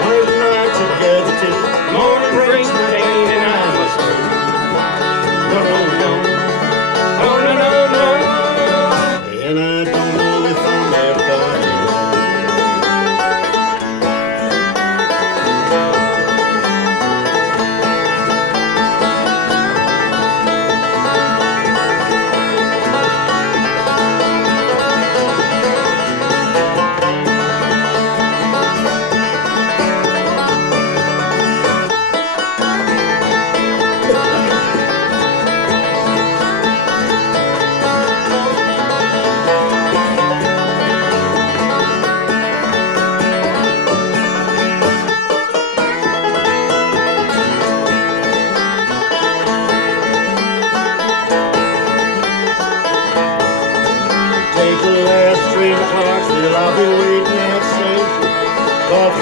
We're night together till Morning brings the day and I must go.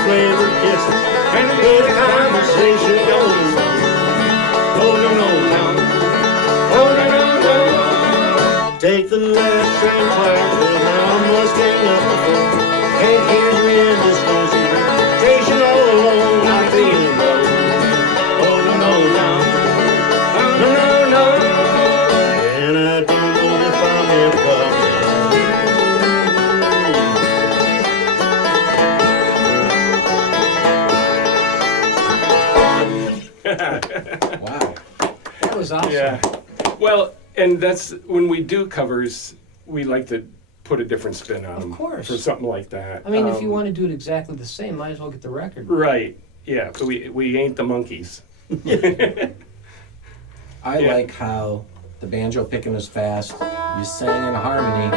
flavored kisses and a bit of conversation going on. Rolling on down, rolling on down. Take the left train, Clarksville, now Mustang up the floor. Can't hear you in this noisy station all alone. I'm feeling low. Rolling on down, no, no, no. And I don't know if I'm ever coming. Wow. That was awesome. Yeah. Well, and that's when we do covers, we like to put a different spin on Of them. course. For something like that. I mean, if you want to do it exactly the same, might as well get the record. Right. Yeah, but we ain't the monkeys. I Yeah. like how the banjo picking is fast, you sing in harmony,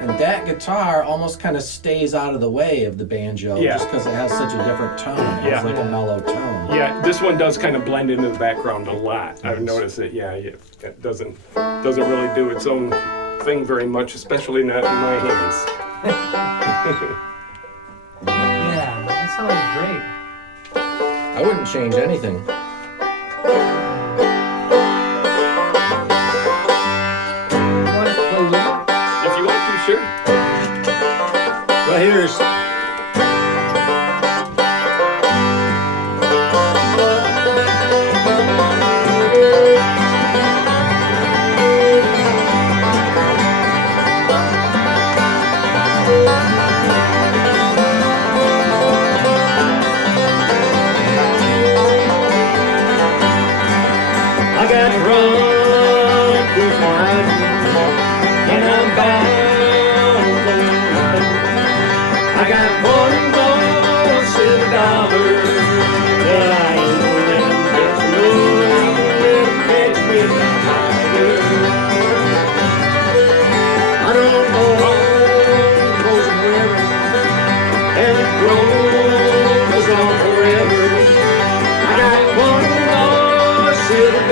and that guitar almost kind of stays out of the way of the banjo Yeah. just because it has such a different tone. Yeah. It's like a mellow tone. Yeah, this one does kind of blend into the background a lot. I've noticed that. Yeah, it doesn't really do its own thing very much, especially not in my hands. Yeah, that sounded great. I wouldn't change anything. You want to play with it? If you want to, sure. Right here's I got drunk with my and I'm bound for I got one more $7 that I ain't gonna let 'em catch me. No, I ain't gonna let 'em catch me. I don't know how goes forever, and it goes on forever. I got one more $7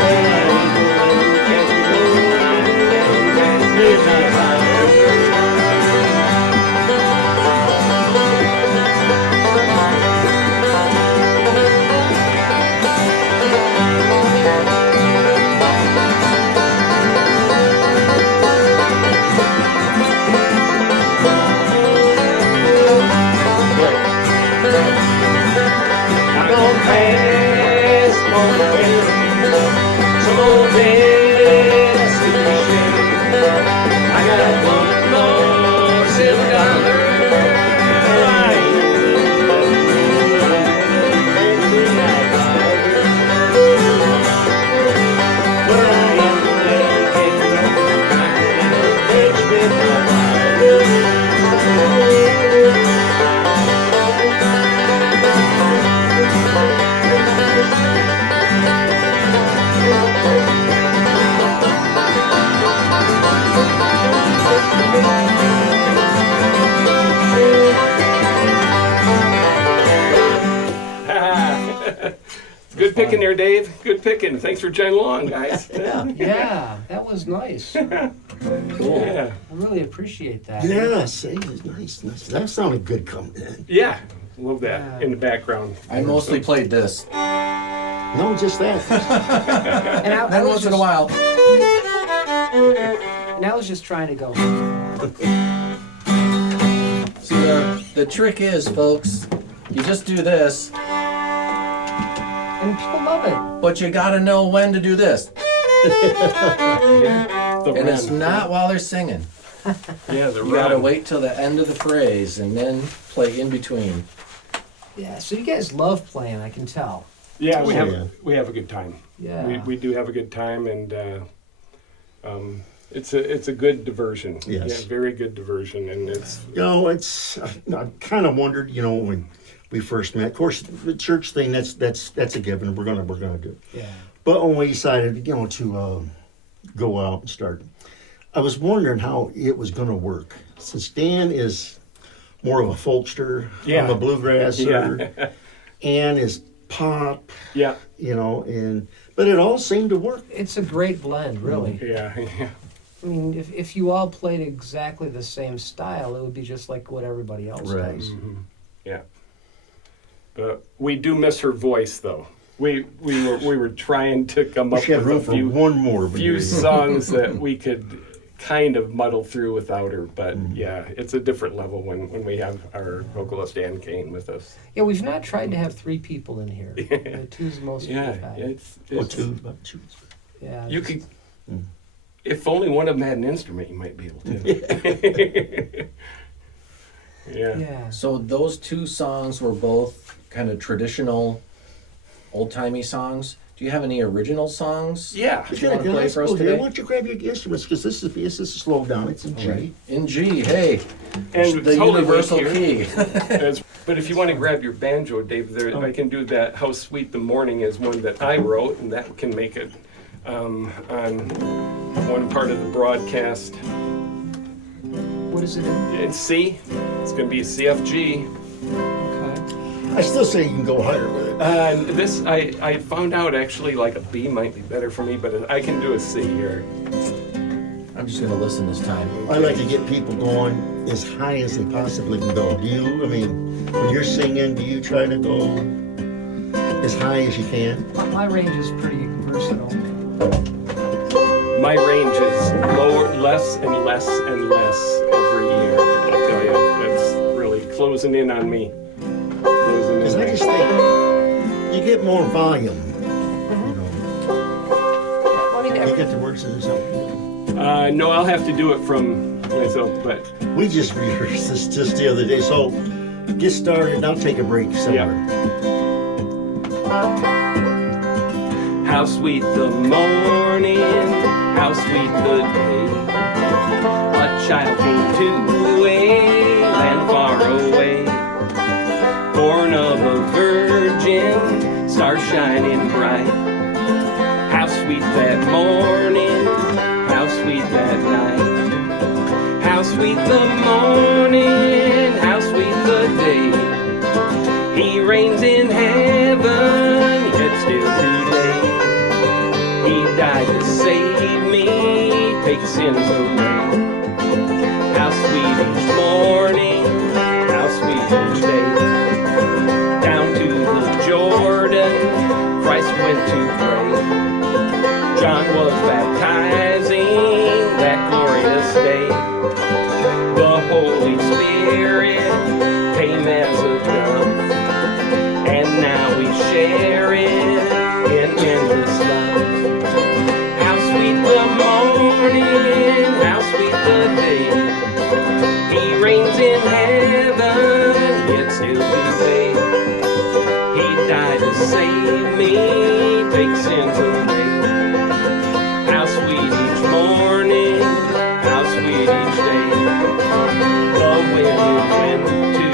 that I ain't gonna let 'em catch me. No, I ain't gonna let 'em catch me now. I'm gonna pass on the way some old Tennessee shade. I got one more $7. I ain't but I am gonna catch me Good picking there, Dave. Good picking. Thanks for joining along, guys. Yeah, that was nice. I Cool. Yeah. really appreciate that. Yeah, see, it's nice. That sounded good coming in. Yeah. Love that in the background. I mostly played this. No, just that. And I Then was once in a just, while. and I was just trying to go. See, the trick is, folks, you just do this, And people love it. but you gotta know when to do this. And it's run. not while they're singing. Yeah, the You gotta run. wait till the end of the phrase and then play in between. Yeah, so you guys love playing, I can tell. Yeah, Oh, yeah. we have a good time. Yeah. We do have a good time, and it's a good diversion. Yes. Yeah, very good diversion, and it's You know, it's. I kind of wondered, you know, when we first met. Of course, the church thing that's a given. We're gonna do it. Yeah. But when we decided, you know, to go out and start, I was wondering how it was gonna work. Since Dan is more of a folkster, Yeah. I'm a bluegrasser, yeah, and is pop, yeah, you know, but it all seemed to work. It's a great blend, really. yeah. I mean, if you all played exactly the same style, it would be just like what everybody else Right. does. Mm-hmm. Yeah. But we do miss her voice, though. We were trying to come We up should have room with a for one more. few songs that we could kind of muddle through without her. But yeah, it's a different level when we have our vocalist Ann Kane with us. Yeah, we've not tried to have 3 people in here. Two's the most we've Yeah, had. it's Two. Yeah, you just- could. If only one of them had an instrument, you might be able to. Yeah. Yeah. So those 2 songs were both kind of traditional, old-timey songs. Do you have any original songs? Yeah. You wanna play for us Why today? don't you grab your instruments, because this is a slow down. It's in G. All right. In G, hey. And The totally universal here. key. But if you want to grab your banjo, Dave, there, I can do that. How Sweet the Morning is one that I wrote, and that can make it on one part of the broadcast. What is it in? It's C. It's going to be CFG. Okay. I still say you can go higher with it. And this, I found out actually like a B might be better for me, but I can do a C here. I'm just gonna listen this time. I like to get people going as high as they possibly can go. Do you? I mean, when you're singing, do you try to go as high as you can? My range is pretty versatile. My range is lower, less and less and less every year. I'll tell you, that's really closing in on me. Closing Because in. I just think you get more volume. You know, Well, I mean, you get the words to something. No, I'll have to do it from myself, but We just rehearsed this just the other day, so get started. And I'll take a break somewhere. how sweet the morning, how sweet the day. A child came to a land far away, born of a virgin, stars shining bright. How sweet that morning, how sweet that night. How sweet the morning, how sweet the day. He reigns in heaven, yet still today. He died to save me, take sins away. How sweet each morning, how sweet each day. Down to the Jordan, Christ went to pray. John was baptizing that glorious day. The Holy Spirit came as a dove, and now we share it in endless love. How sweet the morning, how sweet the day. He reigns in heaven, yet still today. He died to save me, take sins away. How sweet each morning, how sweet each day. The wind went to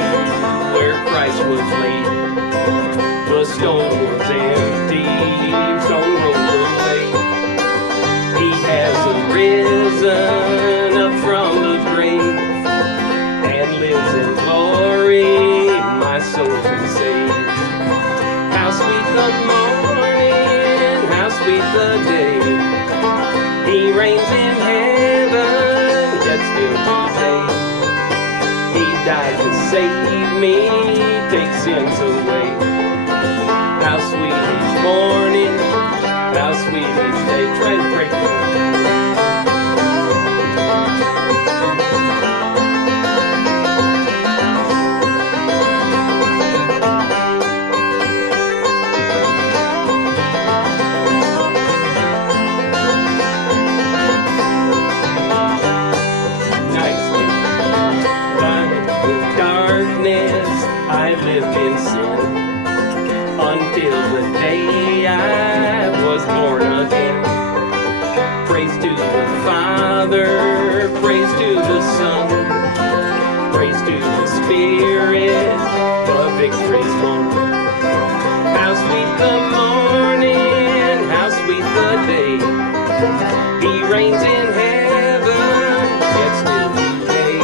where Christ was laid. The stone was empty, stone rolled away. He has arisen up from the grave and lives in glory, my soul's been saved. How sweet the morning, how sweet the day. He reigns in heaven, yet still today. He died to save me, take sins away. How sweet each morning, how sweet each day. Try to break it. Nicely. But with darkness I lived in sin until the day I was born again. Praise to the Father, praise to the Son, praise to the Spirit, the victory's won. How sweet the morning, how sweet the day. He reigns in heaven, yet still today.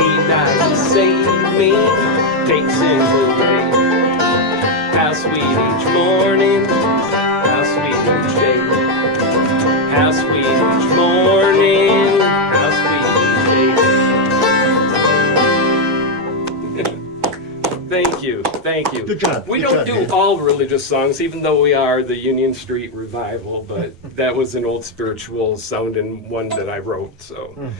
He died to save me, take sins away. How sweet each morning, how sweet each day. How how sweet each morning, how sweet each day. Thank you, thank you. Good job. We good don't job, do Dan. all religious songs, even though we are the Union Street Revival, but that was an old spiritual sounding one that I wrote, so.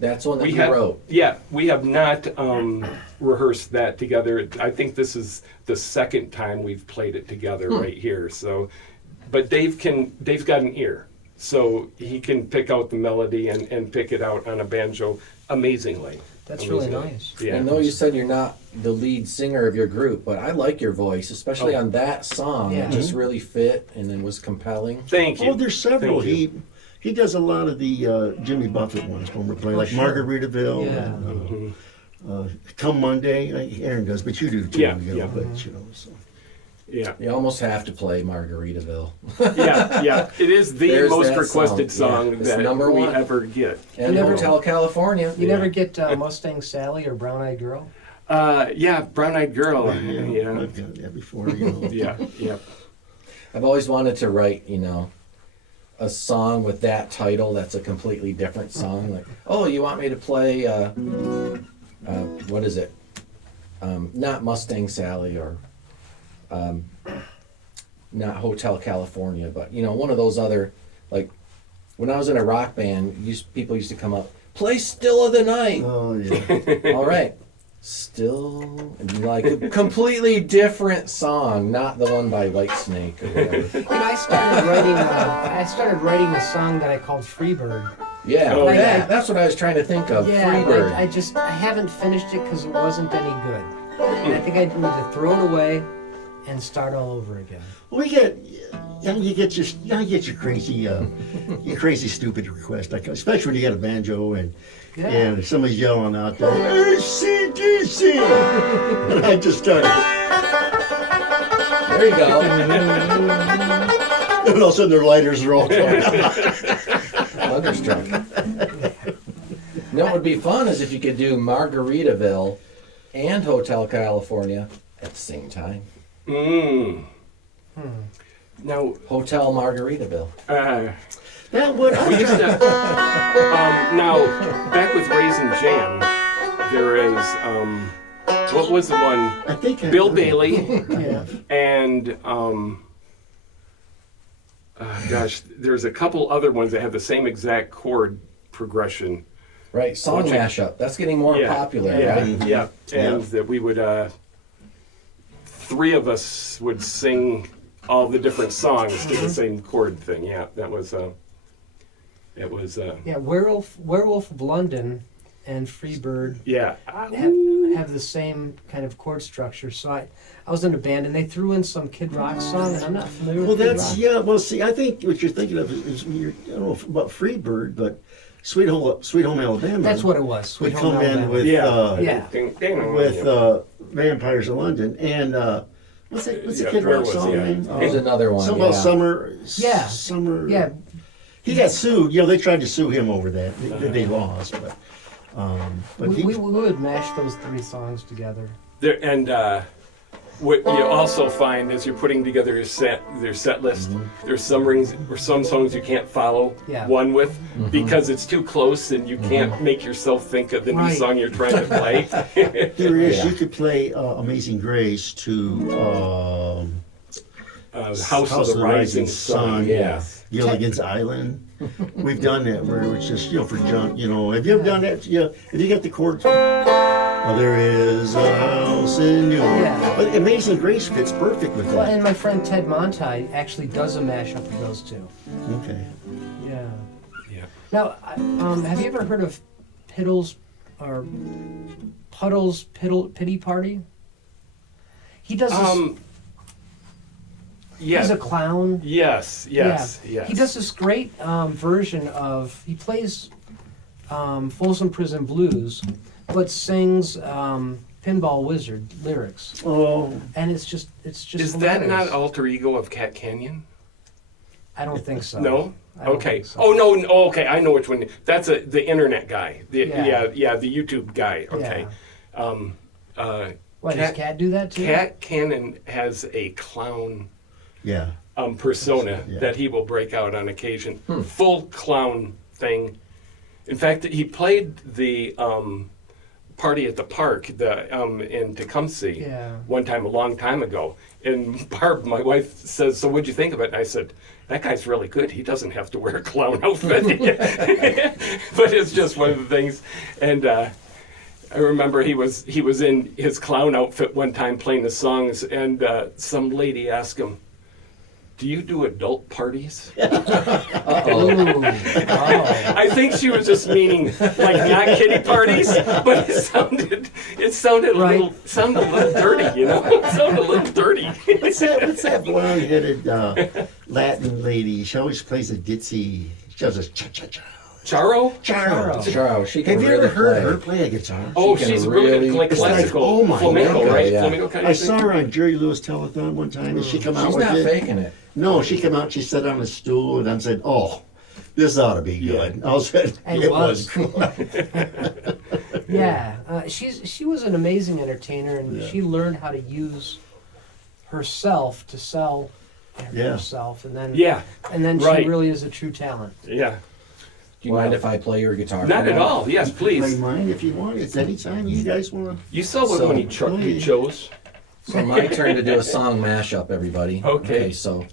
That's one that We you have, wrote. yeah, we have not rehearsed that together. I think this is the second time we've played it together right here. So, but Dave's got an ear, so he can pick out the melody and pick it out on a banjo amazingly. That's really Amazingly. nice. Yeah. I know you said you're not the lead singer of your group, but I like your voice, especially on that song. Yeah. It just really fit and then was compelling. Thank you. Oh, there's several. Thank you. He does a lot of the Jimmy Buffett ones when we're playing, like sure. Margaritaville. Yeah. And, Come Monday, Aaron does, but you do too. Yeah, you know, yeah. But you know, so. Yeah, You almost have to play Margaritaville. yeah. It is the There's most that requested song. song Yeah, it's that number we one. ever get. And never- Hotel California. You Yeah. never get Mustang Sally or Brown Eyed Girl? Yeah, Brown Eyed Girl. Yeah, I've got that before, you know. yeah. I've always wanted to write, a song with that title that's a completely different song. Like, oh, you want me to play, what is it? Not Mustang Sally or not Hotel California, but, one of those other, like, when I was in a rock band, people used to come up, play Still of the Night. Oh, yeah. All right. Still, like a completely different song, not the one by Whitesnake or whatever. I started writing a song that I called Freebird. Yeah, Oh, yeah. that's what I was trying to think of. Yeah, Freebird. I haven't finished it because it wasn't any good. And I think I need to throw it away and start all over again. We get, you get your crazy stupid request, like especially when you got a banjo and somebody's yelling out there, AC/DC, and I just started, There you go. and all of a sudden their lighters are all coming out. Thunderstruck. What would be fun is if you could do Margaritaville and Hotel California at the same time. Now, Hotel Margaritaville. That would, we used to, now, back with Raisin Jam, there is, what was the one? I think Bill Bailey Yeah. and, there's a couple other ones that have the same exact chord progression. Right, song Which- mashup. That's getting more popular, Yeah, right? yeah. And Yeah. that we would, three of us would sing all the different songs to the same chord thing. Yeah, that was, it was, Yeah, Werewolf of London and Freebird yeah. have the same kind of chord structure. So I was in a band and they threw in some Kid Rock song, and I'm not familiar Well, with Kid that's, Rock. yeah, well, see, I think what you're thinking of is I don't know about Freebird, but Sweet Home Alabama. That's what it was. would Sweet Home come in Alabama. with, Yeah. Yeah. with Vampires of London. And what's the Yeah, Kid where Rock was song he at? name? There's another one. Something about yeah. Summer. Yeah. Summer. Yeah, He got sued. They tried to sue him over that. They lost, but we, he, we would mash those three songs together. There, and what you also find as you're putting together your set list, there's some rings or some songs you can't follow Yeah. one with because it's too close and you can't make yourself think of the new Right. song you're trying to play. there is. Yeah. You could play Amazing Grace to House of the Rising Sun. Yeah. Gilligan's Island. We've done that where it's just for junk. Have you ever done that? Yeah. Have you got the chords? Oh, there is a house in New York. Yeah. But Amazing Grace fits perfect with Well, that. and my friend Ted Monti actually does a mashup of those two. Okay. Yeah. Yeah. Now, have you ever heard of Puddle's Pity Party? He does this. Yes. He's a clown. Yes. Yes. Yeah. Yes. He does this great version of. He plays Folsom Prison Blues, but sings Pinball Wizard lyrics, Oh, and it's just. Is hilarious. that not alter ego of Cat Canyon? I don't think so. No. I don't Okay. think so. Oh no. Oh, okay. I know which one. That's the internet guy. The Yeah. the YouTube guy. Okay. What, Cat- does Cat do that too? Cat Cannon has a clown Yeah. persona Yeah. that he will break out on occasion. Full clown thing. In fact, he played the Party at the Park in Tecumseh Yeah. one time, a long time ago. And Barb, my wife, says, "So what'd you think of it?" And I said, "That guy's really good. He doesn't have to wear a clown outfit." But it's just one of the things. And I remember he was in his clown outfit one time playing the songs, and some lady asked him, "Do you do adult parties?" Ooh. Oh. I think she was just meaning like not kiddie parties, but it sounded Right. a little dirty, you know. It sounded a little dirty. What's that blonde-headed Latin lady? She always plays a ditzy. She does this cha-cha-cha. Charo? Charo. Charles, she can Have you really ever heard play. her play a guitar? Oh, can she's really really- like It's like, classical oh my flamenco, God. right? Yeah. Flamenco kind I of saw thing. her on Jerry Lewis Telethon one time, and she come out She's with not it. faking it. No, she came out. She sat on a stool, and I said, "Oh, this ought to be good." I said, And "It was. was." Yeah, she was an amazing entertainer, and she learned how to use herself to sell Yeah. herself, and then Yeah, right. she really is a true talent. yeah. Do you mind if I play your guitar? Not for at now? all. Yes, Play please. mine if you want. It's anytime you guys want to. You saw what So- when you chose. So my turn to do a song mashup, everybody. Okay. So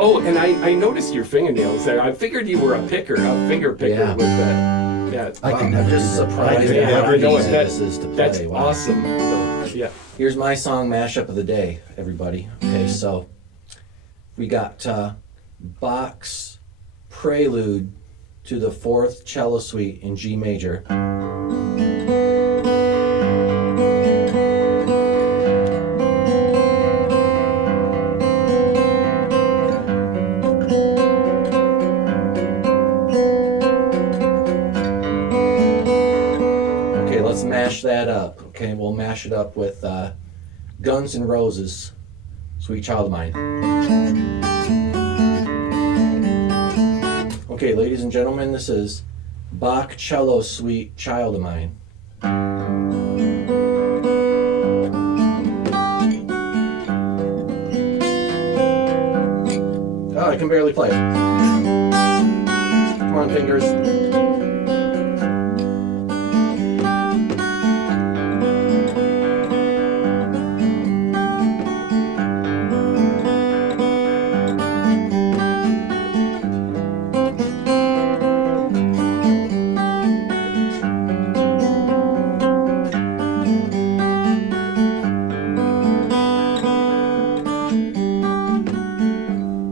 Oh, and I noticed your fingernails there. I figured you were a finger picker Yeah. with that. Yeah, I wow, can I'm never just do that. surprised I can at Yeah, how never I know do it. easy that. this is to play. that's Wow. awesome. Yeah. Here's my song mashup of the day, everybody. Okay, so we got Bach's Prelude to the 4th Cello Suite in G major. Okay, let's mash that up. Okay, we'll mash it up with Guns N' Roses, Sweet Child of Mine. Okay, ladies and gentlemen, this is Bach Cello Suite Child of Mine. Oh, I can barely play it. Come on, fingers.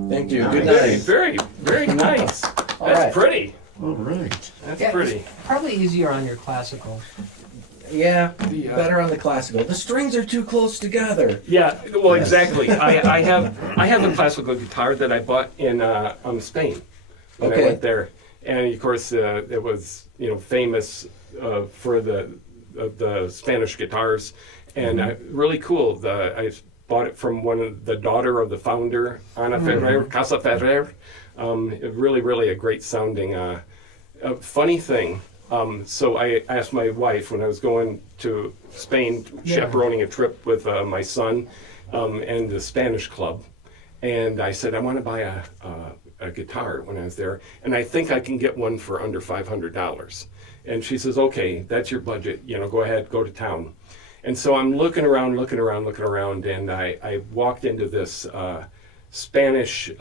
Thank you. Good Very, night. very, very nice. That's right. pretty. All right. That's Yeah, pretty. it's probably easier on your classical. Yeah, The, better on the classical. The strings are too close together. Yeah, well, Yes. exactly. I have a classical guitar that I bought in Spain when I Okay. went there, and of course it was famous for the Spanish guitars, and really cool. I bought it from the daughter of the founder, Ana Ferrer, Casa Ferrer. Really a great sounding. A funny thing. So I asked my wife when I was going to Spain, chaperoning a trip with my son and the Spanish club, and I said I want to buy a guitar when I was there, and I think I can get one for under $500. And she says, "Okay, that's your budget. Go ahead, go to town." And so I'm looking around, and I walked into this Spanish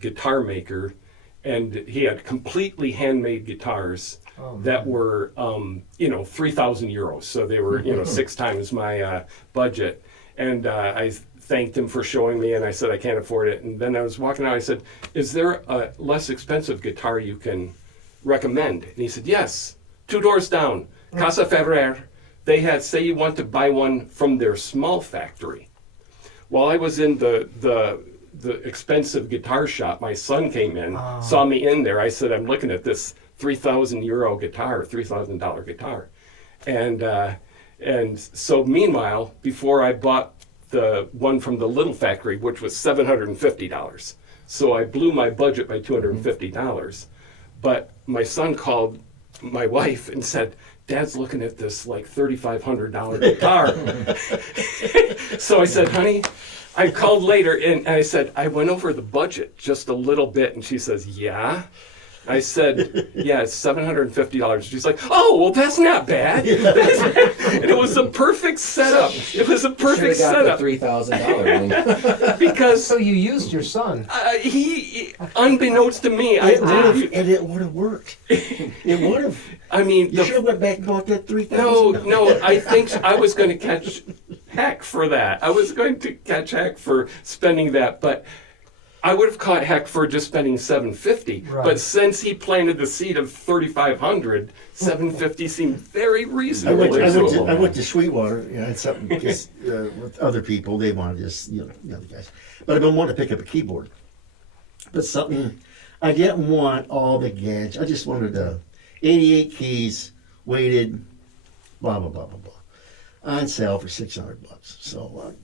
guitar maker, and he had completely handmade guitars that were, 3,000 euros. So they were, 6 times my budget. And I thanked him for showing me, and I said, I can't afford it. And then I was walking out, I said, is there a less expensive guitar you can recommend? And he said, yes, 2 doors down, Casa Ferrer. They had, say you want to buy one from their small factory. While I was in the expensive guitar shop, my son came in, saw me in there. I said, I'm looking at this 3,000 euro guitar, $3,000 guitar. And so meanwhile, before I bought the one from the little factory, which was $750. So I blew my budget by $250. But my son called my wife and said, Dad's looking at this like $3,500 guitar. So I said, honey, I called later and I said, I went over the budget just a little bit. And she says, yeah. I said, yeah, it's $750. She's like, oh, well, that's not bad. And it was a perfect setup. It was a perfect Should've got setup. the $3,000 one. Because So you used your son. he, unbeknownst to me, I did. And it would have worked. It would have. I mean, You should have went back and bought that $3,000. no, I think I was going to catch heck for that. I was going to catch heck for spending that, but I would have caught heck for just spending $750. Right. But since he planted the seed of $3,500, $750 seemed very reasonable. I went to Sweetwater. I had something because with other people, they wanted just the other guys. But I've been wanting to pick up a keyboard. But something I didn't want all the gadgets. I just wanted 88 keys, weighted, blah blah blah blah blah, on sale for $600. So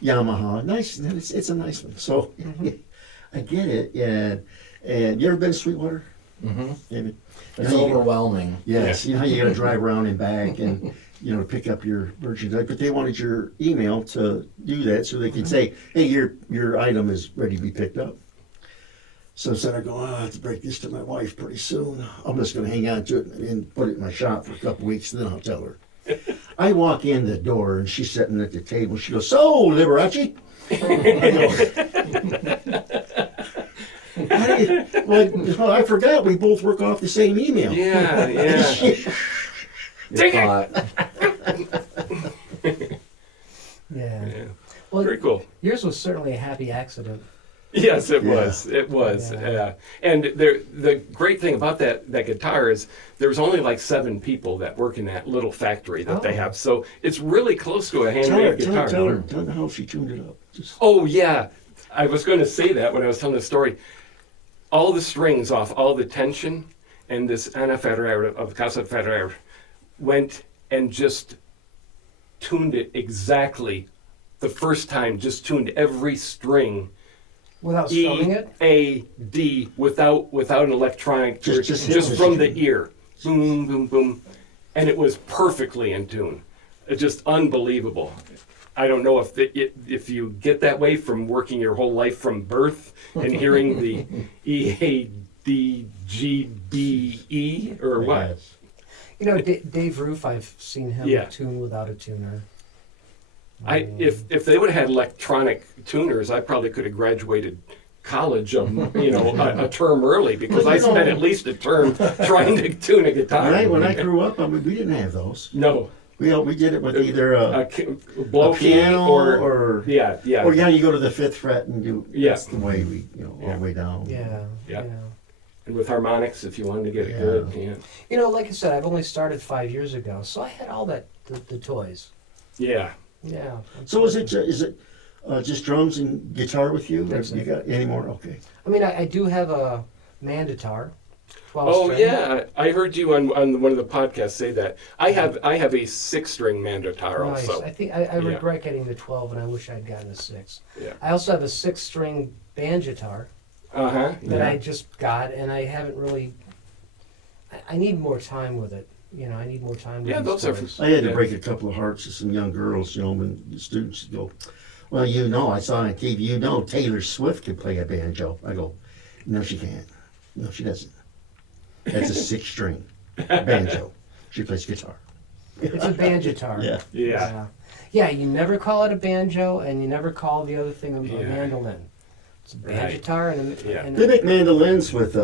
Yamaha, nice. It's a nice one. So I get it. And you ever been to Sweetwater? Mm-hmm. David? It's overwhelming. Yes, you know how you got to drive around and back and to pick up your merchandise, but they wanted your email to do that so they could say, hey, your item is ready to be picked up. So instead of going, I have to break this to my wife pretty soon, I'm just going to hang on to it and put it in my shop for a couple weeks, and then I'll tell her. I walk in the door and she's sitting at the table. She goes, so, Liberace? I go, well, I forgot we both work off the same email. Yeah. You're Dang caught. Yeah. Well, Very cool. yours was certainly a happy accident. Yes, it Yeah. was. It was. Yeah. And the great thing about that guitar is there's only like 7 people that work in that little factory that they Oh. have. So it's really close to a Tell her, handmade tell guitar. her, tell her how she tuned it up. Just, Oh, yeah. I was going to say that when I was telling the story. All the strings off, all the tension, and this Ana Ferrer of Casa Ferrer went and just tuned it exactly the first time, just tuned every string. Without E, strumming it? A, D, without an electronic, Just from the ear. Boom, boom, boom. And it was perfectly in tune. It's just unbelievable. I don't know if you get that way from working your whole life from birth and hearing the E, A, D, G, B, E, or what. Dave Roof, I've seen him Yeah. tune without a tuner. If they would have had electronic tuners, I probably could have graduated college a term early because Well, I spent at least a term trying to tune a guitar. when I grew up, we didn't have those. No, We did it with either a blow key piano or or yeah. or you go to the 5th fret and do. Yeah. That's the way we all the way down. Yeah. Yeah. And with harmonics, if you wanted to get it Yeah. good, yeah. Like I said, I've only started 5 years ago, so I had all the toys. Yeah. Yeah. So is it just drums and guitar with you? That's Or you it. got any more? Okay. I mean, I do have a Mandotar. 12 Oh string. yeah, I heard you on one of the podcasts say that. I have a 6-string Mandotar Nice. also. I think I Yeah. regret getting the 12, and I wish I'd gotten a 6. Yeah. I also have a 6-string Banjitar Uh-huh. that Yeah. I just got, and I haven't really. I need more time with it. I need more time with Yeah, these those are toys. I had to Yeah. break a couple of hearts of some young girls, when the students go, well, I saw on TV, Taylor Swift can play a banjo. I go, no, she can't. No, she doesn't. That's a 6-string banjo. She plays guitar. It's a Banjitar. Yeah. Yeah. Yeah, you never call it a banjo, and you never call the other thing a Yeah. mandolin. It's a Right. Banjitar and a. Yeah. And They make mandolins with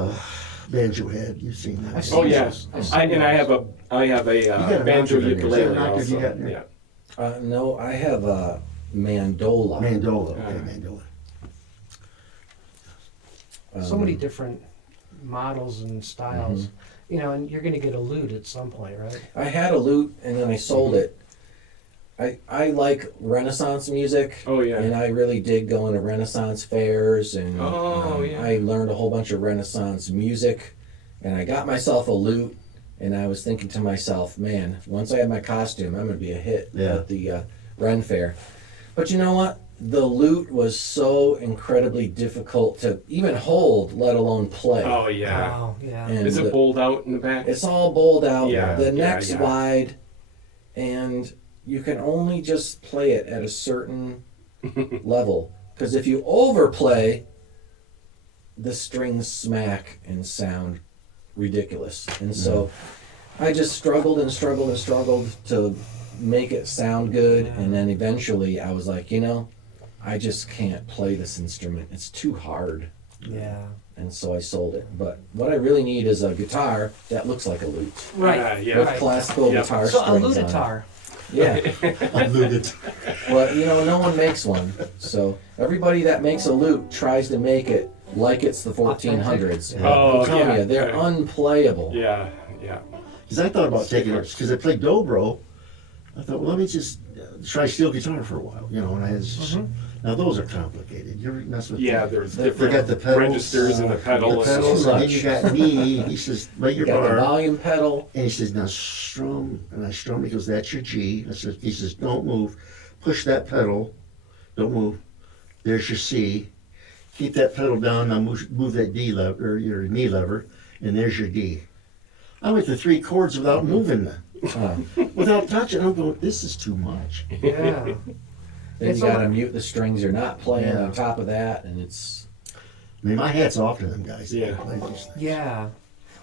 banjo head. You've seen that. I've seen Oh yeah. those. I've seen I have those. a got a banjo knocker in there. Is that a ukulele knocker you also. got in there? Yeah. No, I have a mandola. Mandola. Okay, Uh, mandola. So many different models and styles. Mm-hmm. And you're going to get a lute at some point, right? I had a lute and then I sold it. I like Renaissance music. Oh, yeah. And I really dig going to Renaissance fairs and Oh, yeah. I learned a whole bunch of Renaissance music and I got myself a lute and I was thinking to myself, man, once I have my costume, I'm going to be a hit at the Ren Fair. But you know what? The lute was so incredibly difficult to even hold, let alone play. Oh yeah. Wow, yeah. And Is it bowled out in the back? It's all bowled out. Yeah, The yeah, neck's yeah. wide, and you can only just play it at a certain level. Because if you overplay, the strings smack and sound ridiculous. And so I just struggled and struggled and struggled to make it sound good. And then eventually I was like, I just can't play this instrument. It's too hard. Yeah. And so I sold it. But what I really need is a guitar that looks like a lute. Right. Yeah. With Right. classical Yep. guitar So a strings on it. luditar. Yeah. I lose it. Well, no one makes one. So everybody that makes a lute tries to make it like it's the 1400s. Authentic. Oh, I'm telling yeah. you, they're unplayable. Yeah. Because I thought about taking it, because I played dobro. I thought, well, let me just try steel guitar for a while, and I had this, now those are complicated. You ever mess with Yeah, them? there's They different got the pedals, registers and the The pedals. pedals, so and then much. you got me. He says, play your You got the bar. volume pedal. And he says, now strum. And I strum. He goes, that's your G. He says, don't move. Push that pedal. Don't move. There's your C. Keep that pedal down. Now move that D lever, or your knee lever. And there's your D. I went to 3 chords without moving them. Without touching. I'm going, this is too much. Yeah. Then It's you a got to lot. mute the strings you're not playing Yeah. on top of that, and it's I mean, my hat's off to them guys. They Yeah. play these things. Yeah.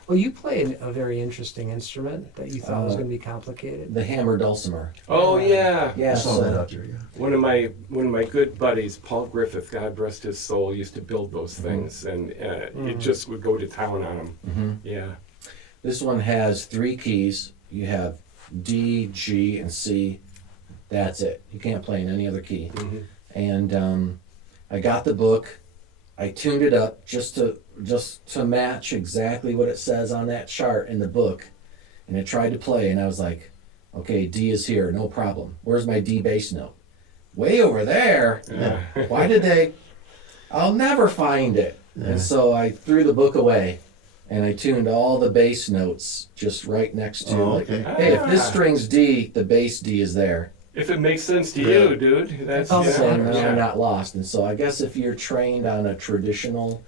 Well, you play a very interesting instrument that you thought was Uh, going to be complicated. the hammer dulcimer. Oh yeah. Yeah, I saw so that out there, yeah. One of my good buddies, Paul Griffith, God rest his soul, used to build those things, and it just would go to town on them. Mhm. Yeah. This one has 3 keys. You have D, G, and C. That's it. You can't play in any other key. Mhm. And I got the book. I tuned it up just to match exactly what it says on that chart in the book. And I tried to play, and I was like, okay, D is here, no problem. Where's my D bass note? Way over there. Yeah. Why did they? I'll never find it. Yeah. And so I threw the book away, and I tuned all the bass notes just right next to. Oh, like, okay. hey, if this Ah. string's D, the bass D is there. If it makes sense to Yeah. you, dude, that's Oh, So yeah. now I'm not lost. And so I guess if you're trained on a traditional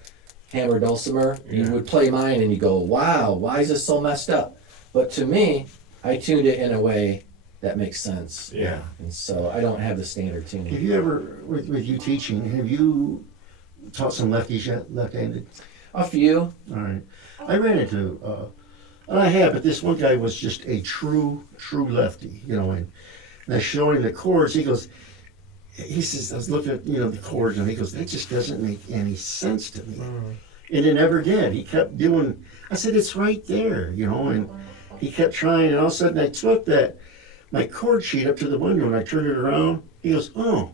hammer dulcimer, you Yeah. would play mine and you go, wow, why is this so messed up? But to me, I tuned it in a way that makes sense. Yeah. And so I don't have the standard Have tuning. you ever, with you teaching, have you taught some lefties yet, left-handed? A few. All right. I ran into, and I have, but this one guy was just a true lefty, and I showed him the chords. He says, I was looking at, the chords, and he goes, that just doesn't make any sense to me. And it never did. He kept doing, I said, it's right there, and he kept trying, and all of a sudden I took my chord sheet up to the window, and I turned it around. He goes, oh,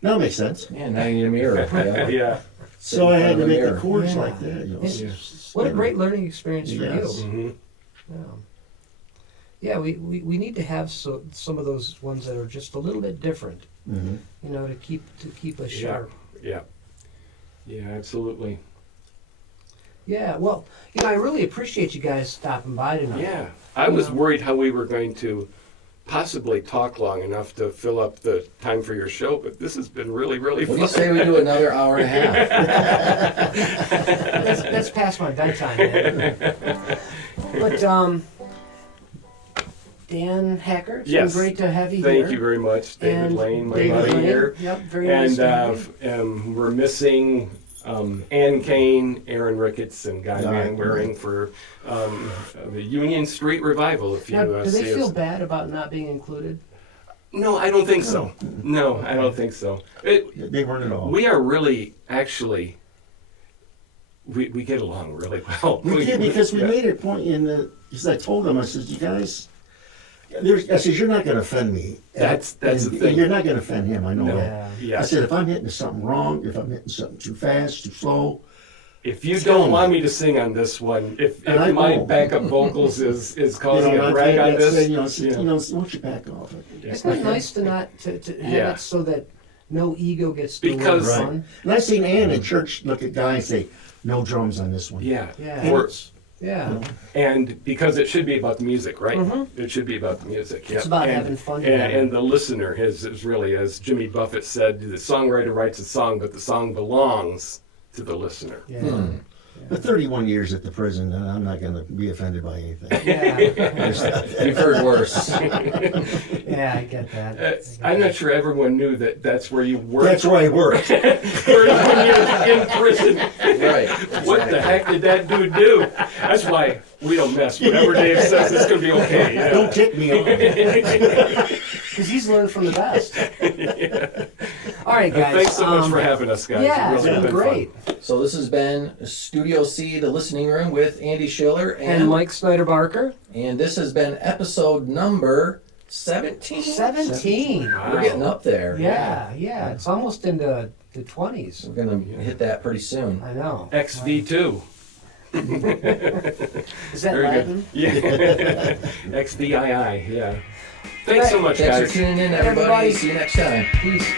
now it makes sense. Yeah, now you need a mirror. Yeah. Yeah. So I had to make the mirror. chords Yeah. like that. Yeah. What a great learning experience for Yes. you. Hmm. Yeah. Yeah, we need to have some of those ones that are just a little bit different, Mhm. to keep us Yeah. sharp. Yeah. Yeah, absolutely. Yeah, well, I really appreciate you guys stopping by tonight. Yeah. I was Yeah. worried how we were going to possibly talk long enough to fill up the time for your show, but this has been really, really What do you fun. say we do another hour and a half? That's past my bedtime, man. But Dan Hacker, it's Yes. been great to have you here. Thank you very much, David And Lane, my David buddy Lane. here. Yep, very nice And to have you. we're missing Ann Kane, Aaron Ricketts, and Guy Right, Manwaring for the Union Street Revival. If you Now, do they see feel us. bad about not being included? No, I don't think so. No, I don't think so. They weren't at all. We are really, actually, we get along really well. We did, because we yeah. made a point because I told them, I said, you guys, I said, you're not going to offend me. That's the And thing. You're not going to offend him, I know No. that. Yeah. I said, if I'm hitting something wrong, if I'm hitting something too fast, too slow, If you Tell don't me. want me to sing on this one, if And I my won't. backup vocals is causing a I've drag had on that this, said, I said, yeah. why don't you back off? Yeah. Isn't it nice to not to have Yeah. it so that no ego gets to Because- the Right. fun? And I've seen Ann in church look at guys and say, no drums on this one. Yeah. Yeah. Or- Yeah. and because it should be about the music, right? Mhm. It should be about the music. It's yeah. about and, having fun And, together. and the listener is really, as Jimmy Buffett said, the songwriter writes a song, but the song belongs to the listener. Yeah. Hmm. But 31 years at the prison, I'm not going to be offended by anything. Yeah. You've heard worse. Yeah, I get that. I'm not sure everyone knew that that's where you worked. That's where I work. 31 years in prison. Right. What the heck did that dude do? That's why we don't mess. Whatever Dave says, it's going to be okay. You know? Don't tick me off. Because he's learned from the best. All right, guys. Thanks so much for having us, guys. Yeah, It's it's really been great. fun. So this has been Studio C, the listening room with Andy Schiller And Mike Snyder-Barker. and this has been episode number 17. 17. We're getting up there. Yeah. It's almost into the 20s. We're gonna hit that pretty soon. I know. XV2. Is that Very Latin? good. Yeah. XVII. Yeah. Thanks so much, Thanks guys. for tuning in, Everybody. everybody. See you next time. Peace.